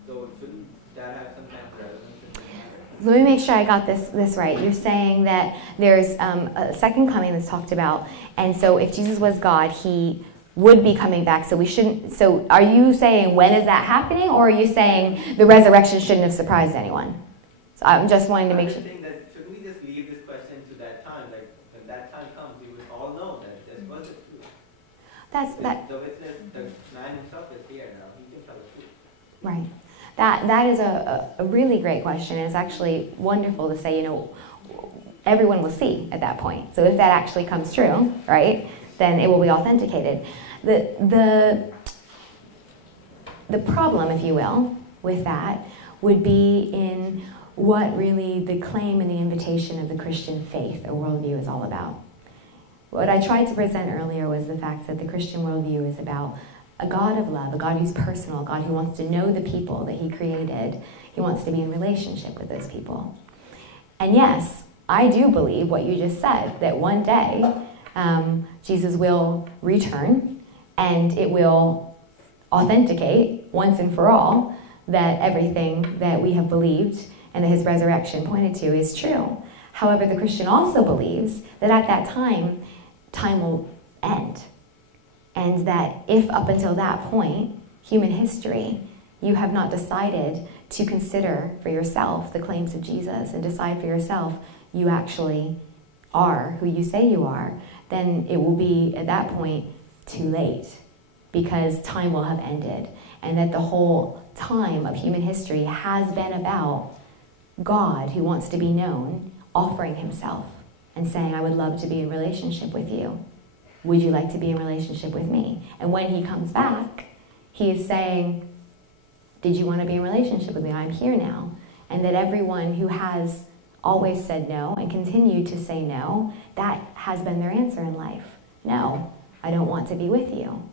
So shouldn't that have some kind of relevance? Let me make sure I got this right. You're saying that there's a second coming that's talked about, and so if Jesus was God, he would be coming back, so we shouldn't. So are you saying, when is that happening, or are you saying the resurrection shouldn't have surprised anyone? So I'm just wanting to make sure. Saying that, should we just leave this question to that time? Like, when that time comes, we will all know that this was the truth. The witness, the man himself is here now. He can tell the truth. Right. That is a really great question, and it's actually wonderful to say, everyone will see at that point. So if that actually comes true, right, then it will be authenticated. The problem, if you will, with that would be in what really the claim and the invitation of the Christian faith or worldview is all about. What I tried to present earlier was the fact that the Christian worldview is about a God of love, a God who's personal, a God who wants to know the people that he created. He wants to be in relationship with those people. And yes, I do believe what you just said, that one day Jesus will return, and it will authenticate once and for all that everything that we have believed and that his resurrection pointed to is true. However, the Christian also believes that at that time, time will end. And that if up until that point, human history, you have not decided to consider for yourself the claims of Jesus and decide for yourself you actually are who you say you are, then it will be, at that point, too late, because time will have ended, and that the whole time of human history has been about God, who wants to be known, offering himself and saying, I would love to be in relationship with you. Would you like to be in relationship with me? And when he comes back, he is saying, did you want to be in relationship with me? I'm here now. And that everyone who has always said no and continued to say no, that has been their answer in life. No, I don't want to be with you.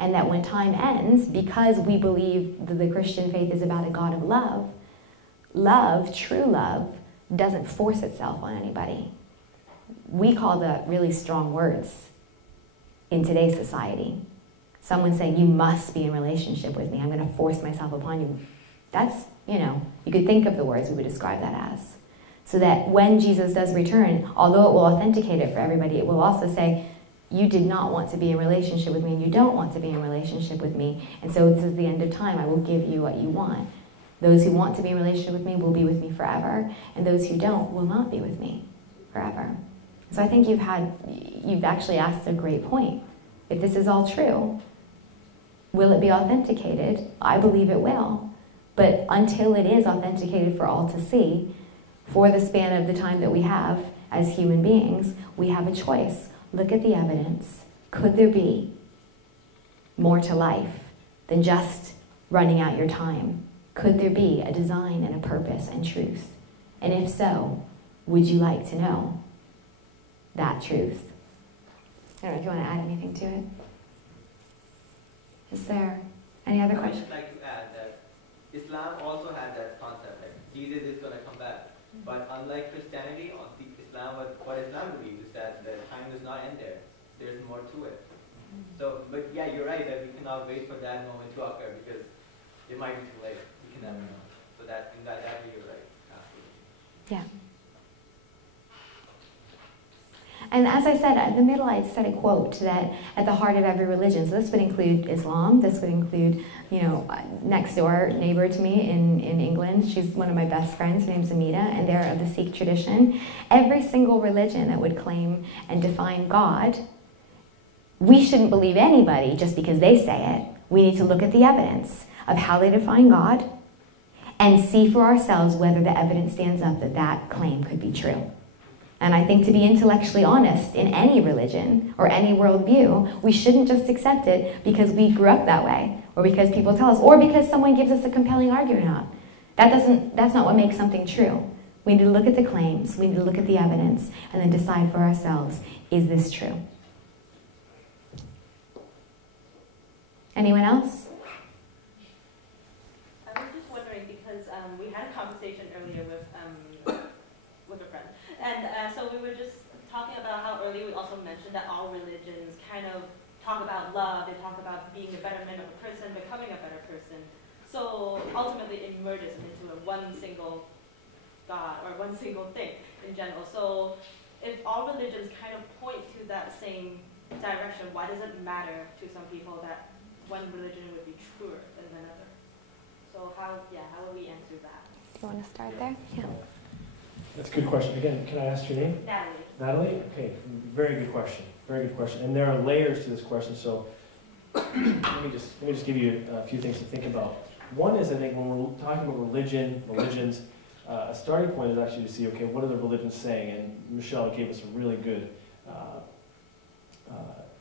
And that when time ends, because we believe that the Christian faith is about a God of love, love, true love, doesn't force itself on anybody. We call that really strong words in today's society. Someone saying, you must be in relationship with me, I'm going to force myself upon you. That's, you could think of the words we would describe that as. So that when Jesus does return, although it will authenticate it for everybody, it will also say, you did not want to be in relationship with me, and you don't want to be in relationship with me, and so this is the end of time. I will give you what you want. Those who want to be in relationship with me will be with me forever, and those who don't will not be with me forever. So I think you've actually asked a great point. If this is all true, will it be authenticated? I believe it will. But until it is authenticated for all to see, for the span of the time that we have as human beings, we have a choice. Look at the evidence. Could there be more to life than just running out your time? Could there be a design and a purpose and truth? And if so, would you like to know that truth? I don't know if you want to add anything to it. Is there any other I would questions? just like to add that Islam also had that concept, like Jesus is going to come back. But unlike Christianity, what Islam believes is that the time does not end there. There's more to it. So, but yeah, you're right that we cannot wait for that moment to occur because it might be too late. We can never know. So that you're right. Absolutely. Yeah. And as I said, in the middle I said a quote that at the heart of every religion, so this would include Islam, this would include, next door neighbor to me in England, she's one of my best friends, her name's Amita, and they're of the Sikh tradition. Every single religion that would claim and define God, we shouldn't believe anybody just because they say it. We need to look at the evidence of how they define God and see for ourselves whether the evidence stands up that that claim could be true. And I think to be intellectually honest in any religion or any worldview, we shouldn't just accept it because we grew up that way, or because people tell us, or because someone gives us a compelling argument on. That's not what makes something true. We need to look at the claims, we need to look at the evidence, and then decide for ourselves, is this true? Anyone else? I was just wondering because we had a conversation earlier with a friend, and so we were just talking about how earlier we also mentioned that all religions kind of talk about love, they talk about being a betterment of a person, becoming a better person. So ultimately it merges into one single God or one single thing in general. So if all religions kind of point to that same direction, why does it matter to some people that one religion would be truer than another? So how will we answer that? Do you want to start there? Yeah. That's a good question. Again, can I ask your name? Natalie. Natalie? Okay, very good question. Very good question. And there are layers to this question, so let me just give you a few things to think about. One is, I think, when we're talking about religions, a starting point is actually to see, okay, what are the religions saying? And Michelle gave us a really good,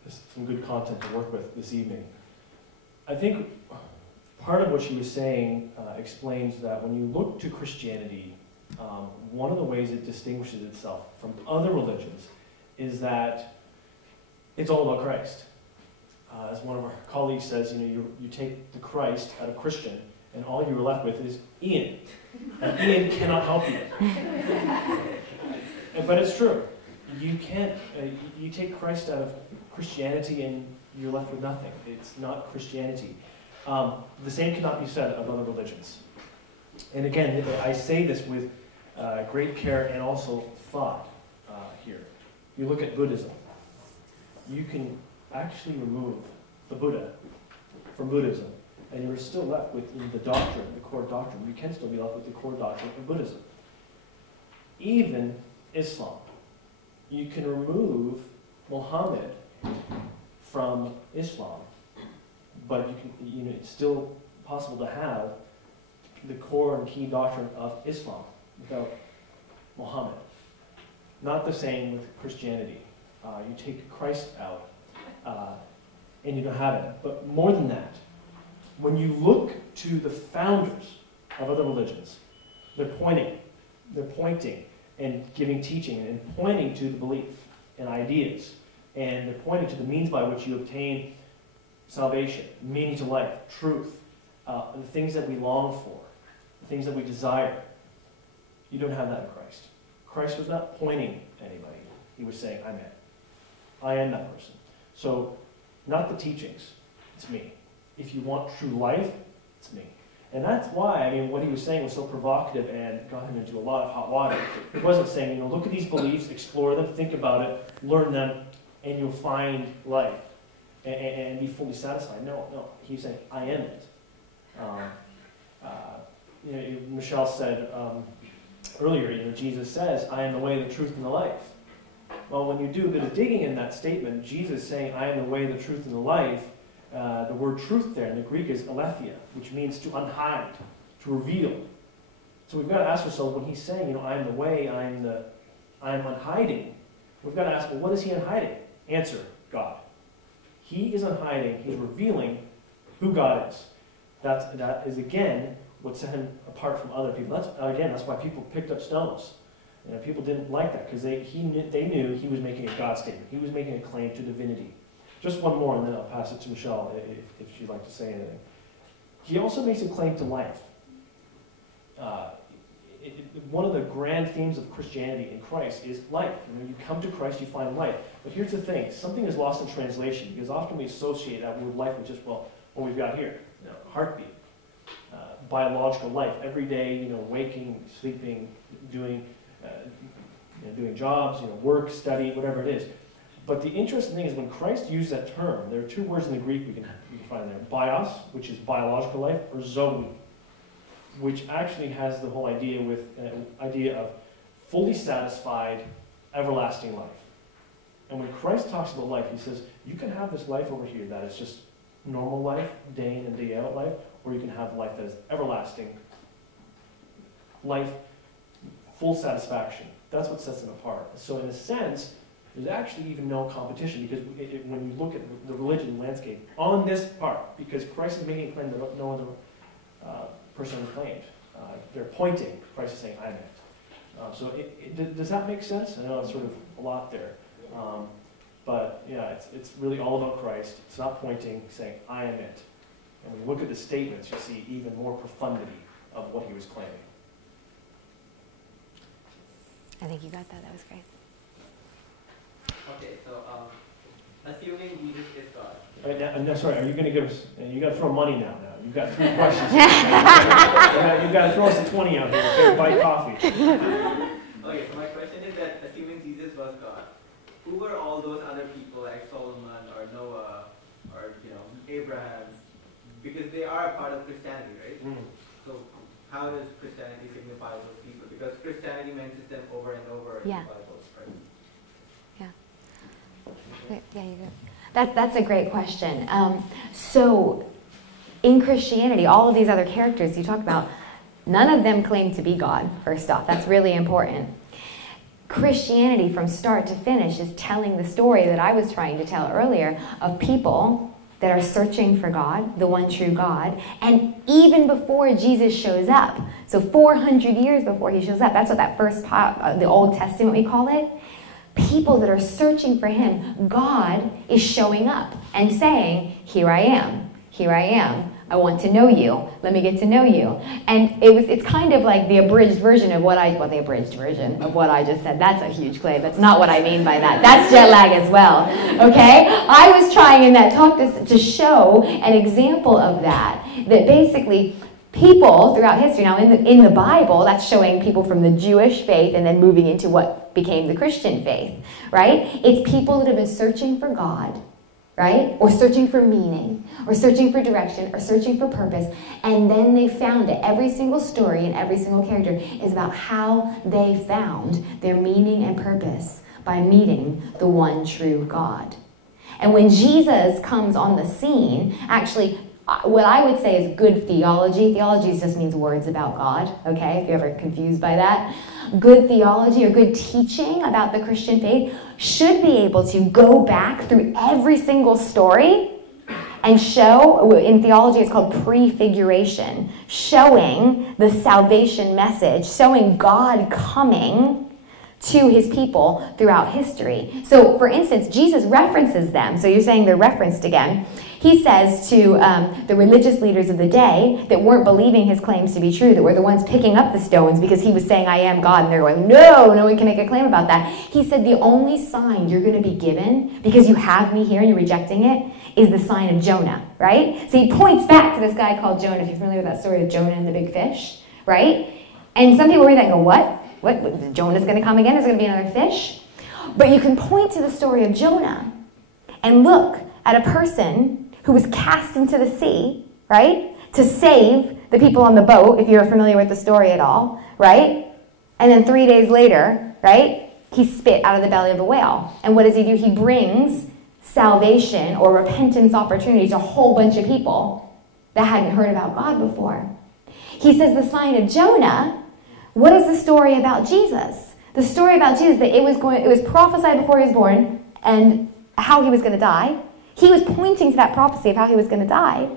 some good content to work with this evening. I think part of what she was saying explains that when you look to Christianity, one of the ways it distinguishes itself from other religions is that it's all about Christ. As one of our colleagues says, you take the Christ out of Christian, and all you're left with is Ian. And Ian cannot help you. But it's true. You can't. You take Christ out of Christianity, and you're left with nothing. It's not Christianity. The same cannot be said of other religions. And again, I say this with great care and also thought here. You look at Buddhism. You can actually remove the Buddha from Buddhism, and you're still left with the doctrine, the core doctrine. You can still be left with the core doctrine of Buddhism. Even Islam. You can remove Muhammad from Islam, but it's still possible to have the core and key doctrine of Islam without Muhammad. Not the same with Christianity. You take Christ out, and you don't have it. But more than that, when you look to the founders of other religions, they're pointing and giving teaching and pointing to the belief and ideas, and they're pointing to the means by which you obtain salvation, meaning to life, truth, the things that we long for, the things that we desire. You don't have that in Christ. Christ was not pointing at anybody. He was saying, I'm it. I am that person. So, not the teachings, it's me. If you want true life, it's me. And that's why, what he was saying was so provocative and got him into a lot of hot water. He wasn't saying, look at these beliefs, explore them, think about it, learn them, and you'll find life and be fully satisfied. No. He's saying, I am it. Michelle said earlier, Jesus says, I am the way, the truth, and the life. Well, when you do a bit of digging in that statement, Jesus saying, I am the way, the truth, and the life, the word truth there in the Greek is aletheia, which means to unhide, to reveal. So we've got to ask ourselves, when he's saying, I am the way, I am unhiding, we've got to ask, well, what is he unhiding? Answer, God. He is unhiding, he's revealing who God is. That is, again, what set him apart from other people. That's why people picked up stones You know, people didn't like that because they knew he was making a God statement. He was making a claim to divinity. Just one more, and then I'll pass it to Michelle if she'd like to say anything. He also makes a claim to life. One of the grand themes of Christianity in Christ is life. When you come to Christ, you find life. But here's the thing. Something is lost in translation because often we associate that word life with just, well, what we've got here. You know, heartbeat. Biological life. Every day, you know, waking, sleeping, doing jobs, you know, work, study, whatever it is. But the interesting thing is when Christ used that term, there are two words in the Greek we can find there. Bios, which is biological life, or zoe, which actually has the whole idea of fully satisfied, everlasting life. And when Christ talks about life, he says, you can have this life over here that is just normal life, day in and day out life, or you can have life that is everlasting life, full satisfaction. That's what sets them apart. So in a sense, there's actually even no competition because when you look at the religion landscape on this part, because Christ is making a claim that no other person claimed. They're pointing. Christ is saying, I'm it. So does that make sense? I know it's sort of a lot there. But yeah, it's really all about Christ. It's not pointing, saying, I am it. And when you look at the statements, you see even more profundity of what he was claiming. I think you got that. That was great. Okay, so assuming Jesus is God. No, sorry, are you going to give us, you got to throw money now. You've got 3 questions. You've got to throw us a 20 out here. Okay, buy coffee. Okay, so my question is that assuming Jesus was God, who were all those other people like Solomon or Noah or Abraham? Because they are a part of Christianity, right? So how does Christianity signify those people? Because Christianity mentions them over and over in the Bible, right? Yeah, you go. That's a great question. So, in Christianity, all of these other characters you talked about, none of them claim to be God, first off. That's really important. Christianity, from start to finish, is telling the story that I was trying to tell earlier of people that are searching for God, the one true God, and even before Jesus shows up, so 400 years before he shows up, that's what that first part, the Old Testament we call it, people that are searching for him, God is showing up and saying, here I am, I want to know you, let me get to know you. And it's kind of like the abridged version of what I just said. That's a huge claim. That's not what I mean by that. That's jet lag as well, okay? I was trying in that talk to show an example of that basically people throughout history, now in the Bible, that's showing people from the Jewish faith and then moving into what became the Christian faith, right? It's people that have been searching for God, right? Or searching for meaning, or searching for direction, or searching for purpose, and then they found it. Every single story and every single character is about how they found their meaning and purpose by meeting the one true God. And when Jesus comes on the scene, actually, what I would say is good theology. Theology just means words about God, okay? If you're ever confused by that. Good theology or good teaching about the Christian faith should be able to go back through every single story and show, in theology it's called prefiguration, showing the salvation message, showing God coming to his people throughout history. So, for instance, Jesus references them. So you're saying they're referenced again. He says to the religious leaders of the day that weren't believing his claims to be true, that were the ones picking up the stones because he was saying, I am God, and they're going, no one can make a claim about that. He said, the only sign you're going to be given, because you have me here and you're rejecting it, is the sign of Jonah, right? So he points back to this guy called Jonah, if you're familiar with that story of Jonah and the big fish, right? And some people read that and go, what? What? Jonah's going to come again? There's going to be another fish? But you can point to the story of Jonah and look at a person who was cast into the sea, right? To save the people on the boat, if you're familiar with the story at all, right? And then 3 days later, right? He's spit out of the belly of the whale. And what does he do? He brings salvation or repentance opportunity to a whole bunch of people that hadn't heard about God before. He says the sign of Jonah. What is the story about Jesus? The story about Jesus, that it was prophesied before he was born and how he was going to die. He was pointing to that prophecy of how he was going to die.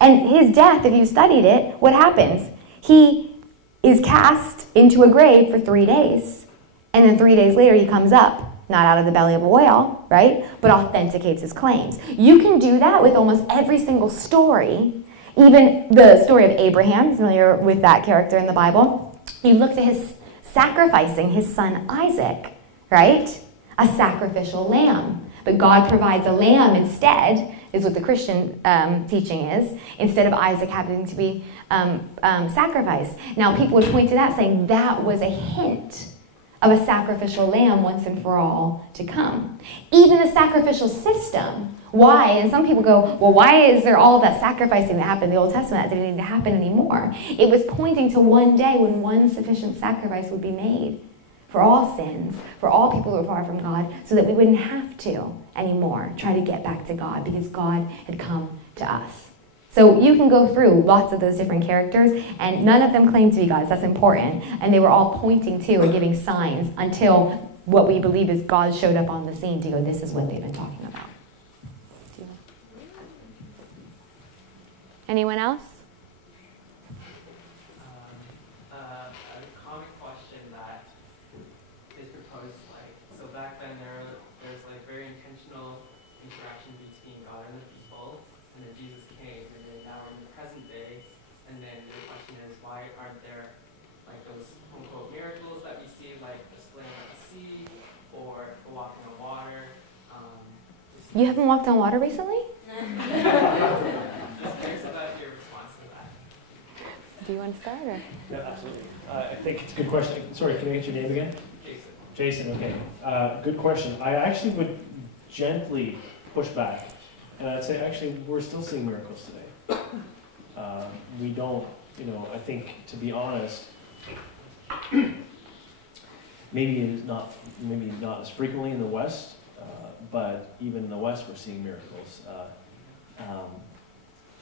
And his death, if you studied it, what happens? He is cast into a grave for 3 days. And then 3 days later, he comes up, not out of the belly of a whale, right? But authenticates his claims. You can do that with almost every single story. Even the story of Abraham, familiar with that character in the Bible? You look to his sacrificing his son Isaac, right? A sacrificial lamb. But God provides a lamb instead, is what the Christian teaching is, instead of Isaac having to be sacrificed. Now, people would point to that saying that was a hint of a sacrificial lamb once and for all to come. Even the sacrificial system, why? And some people go, well, why is there all that sacrificing that happened in the Old Testament that didn't need to happen anymore? It was pointing to one day when one sufficient sacrifice would be made for all sins, for all people who are far from God, so that we wouldn't have to anymore try to get back to God, because God had come to us. So you can go through lots of those different characters, and none of them claim to be gods. That's important. And they were all pointing to and giving signs until what we believe is God showed up on the scene to go, this is what they've been talking about. Anyone else? A common question that is proposed, so back then there's very intentional interaction between God and the people, and then Jesus came, and then now we're in the present day, and then the question is, why aren't there those quote-unquote miracles that we see, like displaying at the sea or walking on water? You haven't walked on water recently? Just curious about your response to that. Do you want to start? Or? Yeah, absolutely. I think it's a good question. Sorry, can I get your name again? Jason. Jason, okay. Good question. I actually would gently push back. And I'd say, actually, we're still seeing miracles today. We don't, I think, to be honest, maybe not as frequently in the West, but even in the West we're seeing miracles.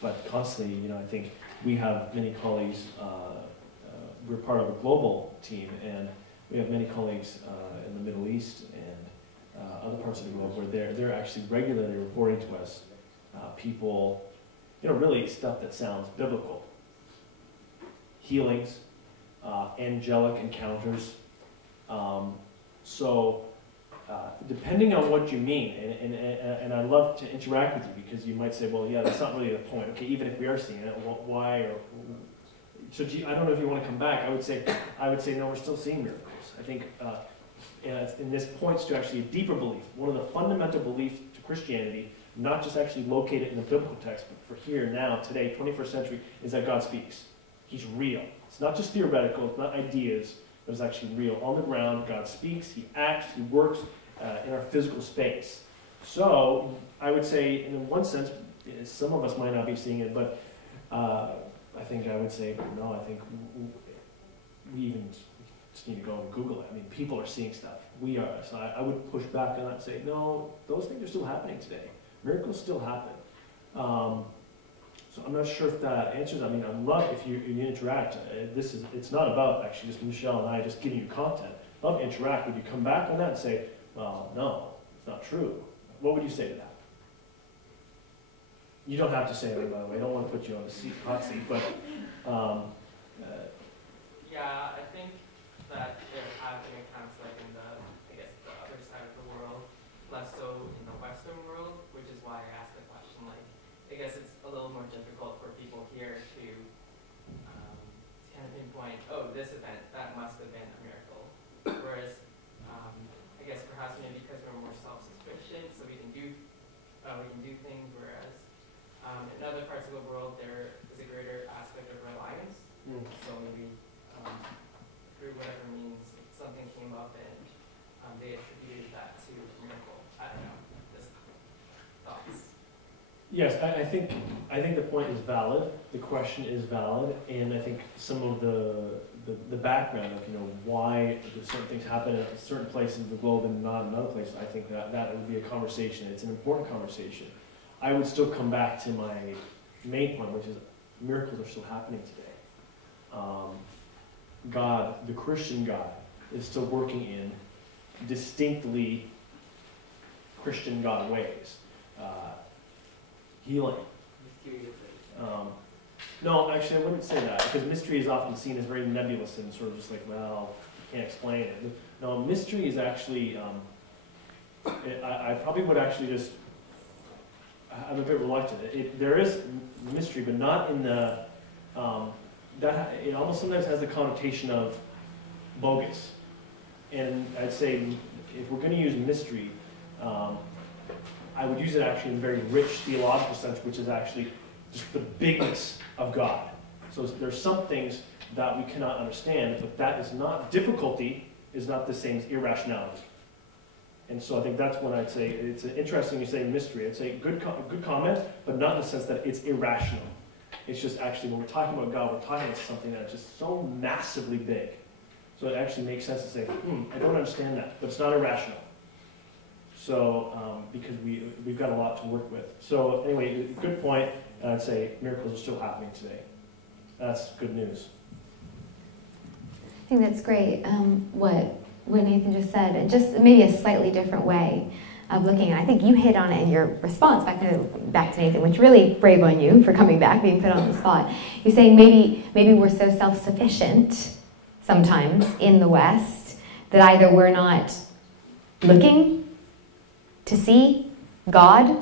But constantly, I think we have many colleagues, we're part of a global team, and we have many colleagues in the Middle East and other parts of the globe where they're actually regularly reporting to us people, really stuff that sounds biblical. Healings, angelic encounters. Depending on what you mean, and I love to interact with you, because you might say, well, yeah, that's not really the point. Okay, even if we are seeing it, why? I don't know if you want to come back. I would say no, we're still seeing miracles. I think, and this points to actually a deeper belief. One of the fundamental beliefs to Christianity, not just actually located in the biblical text, but for here, now, today, 21st century, is that God speaks. He's real. It's not just theoretical, it's not ideas, but it's actually real. On the ground, God speaks, He acts, He works in our physical space. So, I would say, in one sense, some of us might not be seeing it, but I think I would say, no, I think we even just need to go and Google it. I mean, people are seeing stuff. We are. So I would push back on that and say, no, those things are still happening today. Miracles still happen. So I'm not sure if that answers. I mean, I'd love if you interact. It's not about actually just Michelle and I just giving you content. I'd love to interact. Would you come back on that and say, well, no, it's not true? What would you say to that? You don't have to say it, by the way. I don't want to put you on the hot seat, but yeah, I think that there have been accounts in the other side of the world, less so in the Western world, which is why I asked the question. I guess it's a little more difficult for people here to kind of pinpoint, oh, this event, that must have been a miracle. Whereas, I guess perhaps maybe because we're more self-sufficient, so we can do things, whereas in other parts of the world there is a greater aspect of reliance. So maybe through whatever means something came up and they attributed that to a miracle. I don't know. Just thoughts. yes, I think the point is valid. The question is valid, and I think some of the background of why certain things happen at certain places of the globe and not in other places. I think that would be a conversation. It's an important conversation. I would still come back to my main point, which is miracles are still happening today. God, the Christian God, is still working in distinctly Christian God ways. Healing. No, actually I wouldn't say that, because mystery is often seen as very nebulous and sort of just like, well, can't explain it. No, mystery is actually, I probably would actually just, I'm a bit reluctant. There is mystery, but not in the, it almost sometimes has the connotation of bogus. And I'd say if we're going to use mystery, I would use it actually in a very rich theological sense, which is actually just the bigness of God. So there's some things that we cannot understand, but that is not, difficulty is not the same as irrationality. And so I think that's what I'd say. It's interesting you say mystery. I'd say good comment, but not in the sense that it's irrational. It's just actually when we're talking about God, we're talking about something that's just so massively big. So it actually makes sense to say, I don't understand that, but it's not irrational. So, because we've got a lot to work with. So anyway, good point. I'd say miracles are still happening today. That's good news. I think that's great, what Nathan just said, and just maybe a slightly different way of looking at it. I think you hit on it in your response back to Nathan, which really brave on you for coming back, being put on the spot. You're saying maybe we're so self-sufficient sometimes in the West that either we're not looking to see God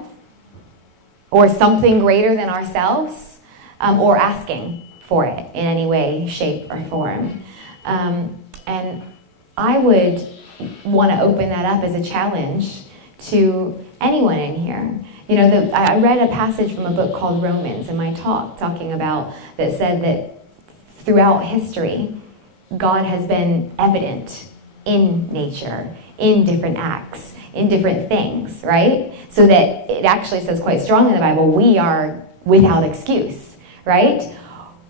or something greater than ourselves, or asking for it in any way, shape, or form. And I would want to open that up as a challenge to anyone in here. You know, I read a passage from a book called Romans in my talk, talking about, that said that throughout history, God has been evident in nature, in different acts, in different things, right? So that it actually says quite strongly in the Bible, we are without excuse, right?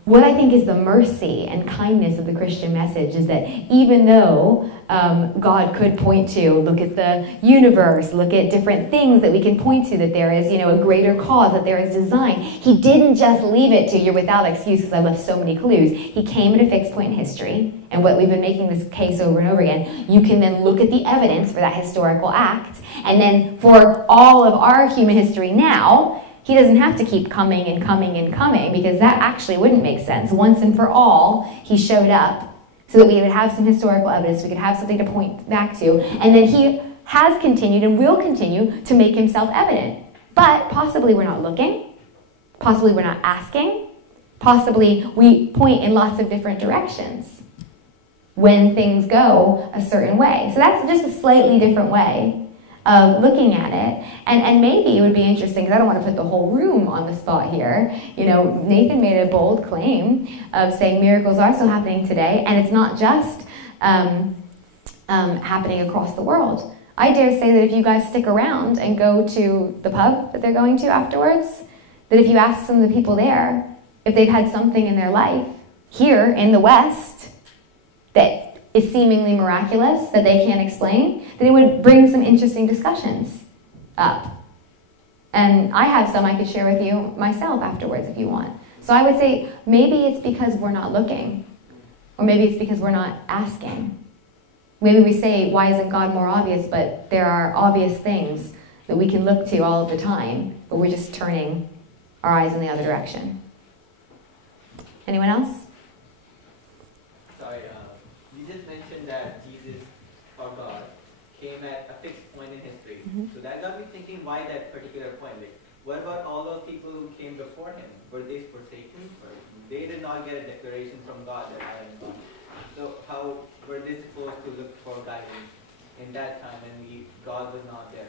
What I think is the mercy and kindness of the Christian message is that even though God could point to, look at the universe, look at different things that we can point to, that there is, you know, a greater cause, that there is design, he didn't just leave it to you're without excuse because I left so many clues. He came at a fixed point in history, and what we've been making this case over and over again, you can then look at the evidence for that historical act, and then for all of our human history now, he doesn't have to keep coming and coming and coming, because that actually wouldn't make sense. Once and for all, he showed up so that we would have some historical evidence, we could have something to point back to, and then he has continued and will continue to make himself evident. But possibly we're not looking, possibly we're not asking, possibly we point in lots of different directions when things go a certain way. So that's just a slightly different way of looking at it. And maybe it would be interesting, because I don't want to put the whole room on the spot here. You know, Nathan made a bold claim of saying miracles are still happening today, and it's not just happening across the world. I dare say that if you guys stick around and go to the pub that they're going to afterwards, that if you ask some of the people there if they've had something in their life here in the West that is seemingly miraculous, that they can't explain, then it would bring some interesting discussions up. And I have some I could share with you myself afterwards if you want. So I would say maybe it's because we're not looking, or maybe it's because we're not asking. Maybe we say, why isn't God more obvious? But there are obvious things that we can look to all of the time, but we're just turning our eyes in the other direction. Anyone else? Sorry, you just mentioned that Jesus, or God, came at a fixed point in history. So that got me thinking, why that particular point? Like, what about all those people who came before him? Were they forsaken? Or they did not get a declaration from God that I am God. So how were they supposed to look for guidance in that time when God was not there?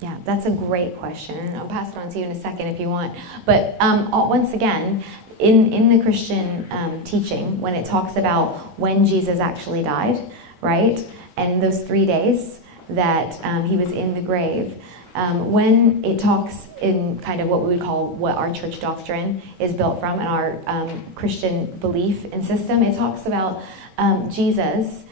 Yeah, that's a great question. I'll pass it on to you in a second if you want. But once again, in the Christian teaching, when it talks about when Jesus actually died, right, and those 3 days that he was in the grave, when it talks in kind of what we would call what our church doctrine is built from and our Christian belief and system, it talks about Jesus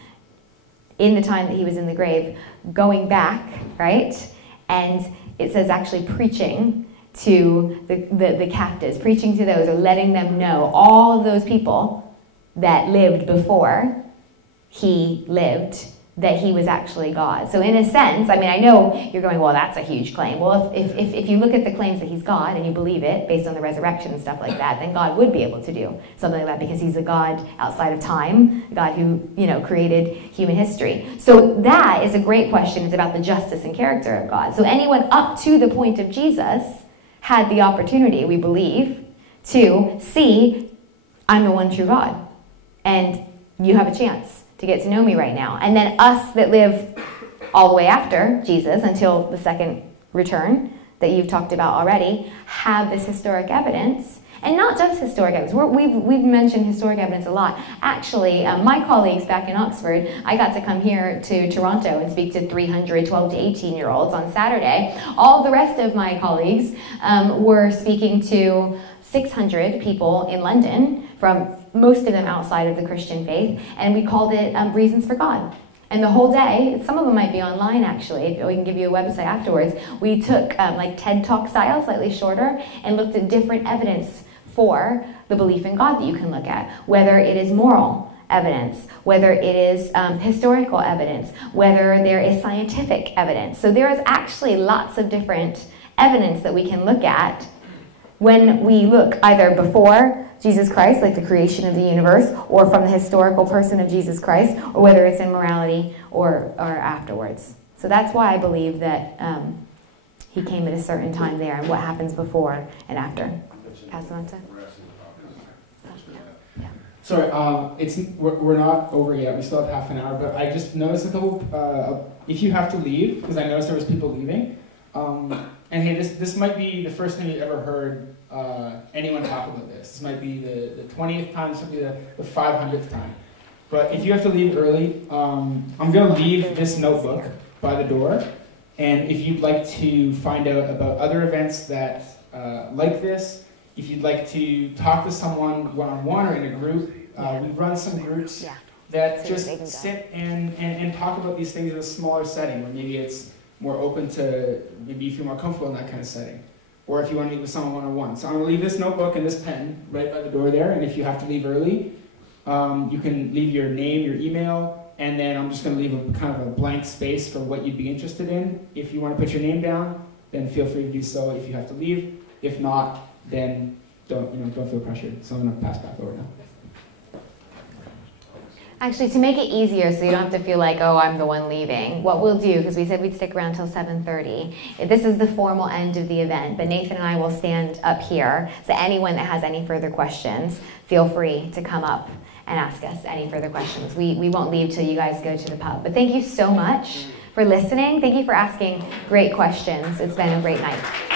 in the time that he was in the grave going back, right? And it says actually preaching to the captives, preaching to those, or letting them know, all of those people that lived before he lived, that he was actually God. So in a sense, I mean, I know you're going, well, that's a huge claim. Well, if you look at the claims that he's God and you believe it based on the resurrection and stuff like that, then God would be able to do something like that because he's a God outside of time, a God who, created human history. So that is a great question. It's about the justice and character of God. So anyone up to the point of Jesus had the opportunity, we believe, to see, I'm the one true God. And you have a chance to get to know me right now. And then us that live all the way after Jesus until the second return that you've talked about already have this historic evidence. And not just historic evidence. We've mentioned historic evidence a lot. Actually, my colleagues back in Oxford, I got to come here to Toronto and speak to 300 12 to 18-year-olds on Saturday. All the rest of my colleagues were speaking to 600 people in London, from most of them outside of the Christian faith, and we called it Reasons for God. And the whole day, some of them might be online actually, we can give you a website afterwards, we took like TED Talk style, slightly shorter, and looked at different evidence for the belief in God that you can look at, whether it is moral evidence, whether it is historical evidence, whether there is scientific evidence. So there is actually lots of different evidence that we can look at when we look either before Jesus Christ, like the creation of the universe, or from the historical person of Jesus Christ, or whether it's in morality or afterwards. So that's why I believe that he came at a certain time there, and what happens before and after. Pass it on to. Yeah. Sorry, we're not over yet. We still have half an hour, but I just noticed a couple. If you have to leave, because I noticed there was people leaving. And hey, this might be the first time you've ever heard anyone talk about this. This might be the 20th time, this might be the 500th time. But if you have to leave early, I'm going to leave this notebook by the door. And if you'd like to find out about other events that like this, if you'd like to talk to someone one-on-one or in a group, we run some groups that just sit and talk about these things in a smaller setting, where maybe it's more open to, maybe you feel more comfortable in that kind of setting. Or if you want to meet with someone one-on-one. So I'm going to leave this notebook and this pen right by the door there, and if you have to leave early, you can leave your name, your email, and then I'm just going to leave a kind of a blank space for what you'd be interested in. If you want to put your name down, then feel free to do so if you have to leave. If not, then don't feel pressured. So I'm going to pass back over now. Actually, to make it easier so you don't have to feel like, oh, I'm the one leaving, what we'll do, because we said we'd stick around till 7:30, this is the formal end of the event, but Nathan and I will stand up here, so anyone that has any further questions, feel free to come up and ask us any further questions. We won't leave till you guys go to the pub. But thank you so much for listening. Thank you for asking great questions. It's been a great night.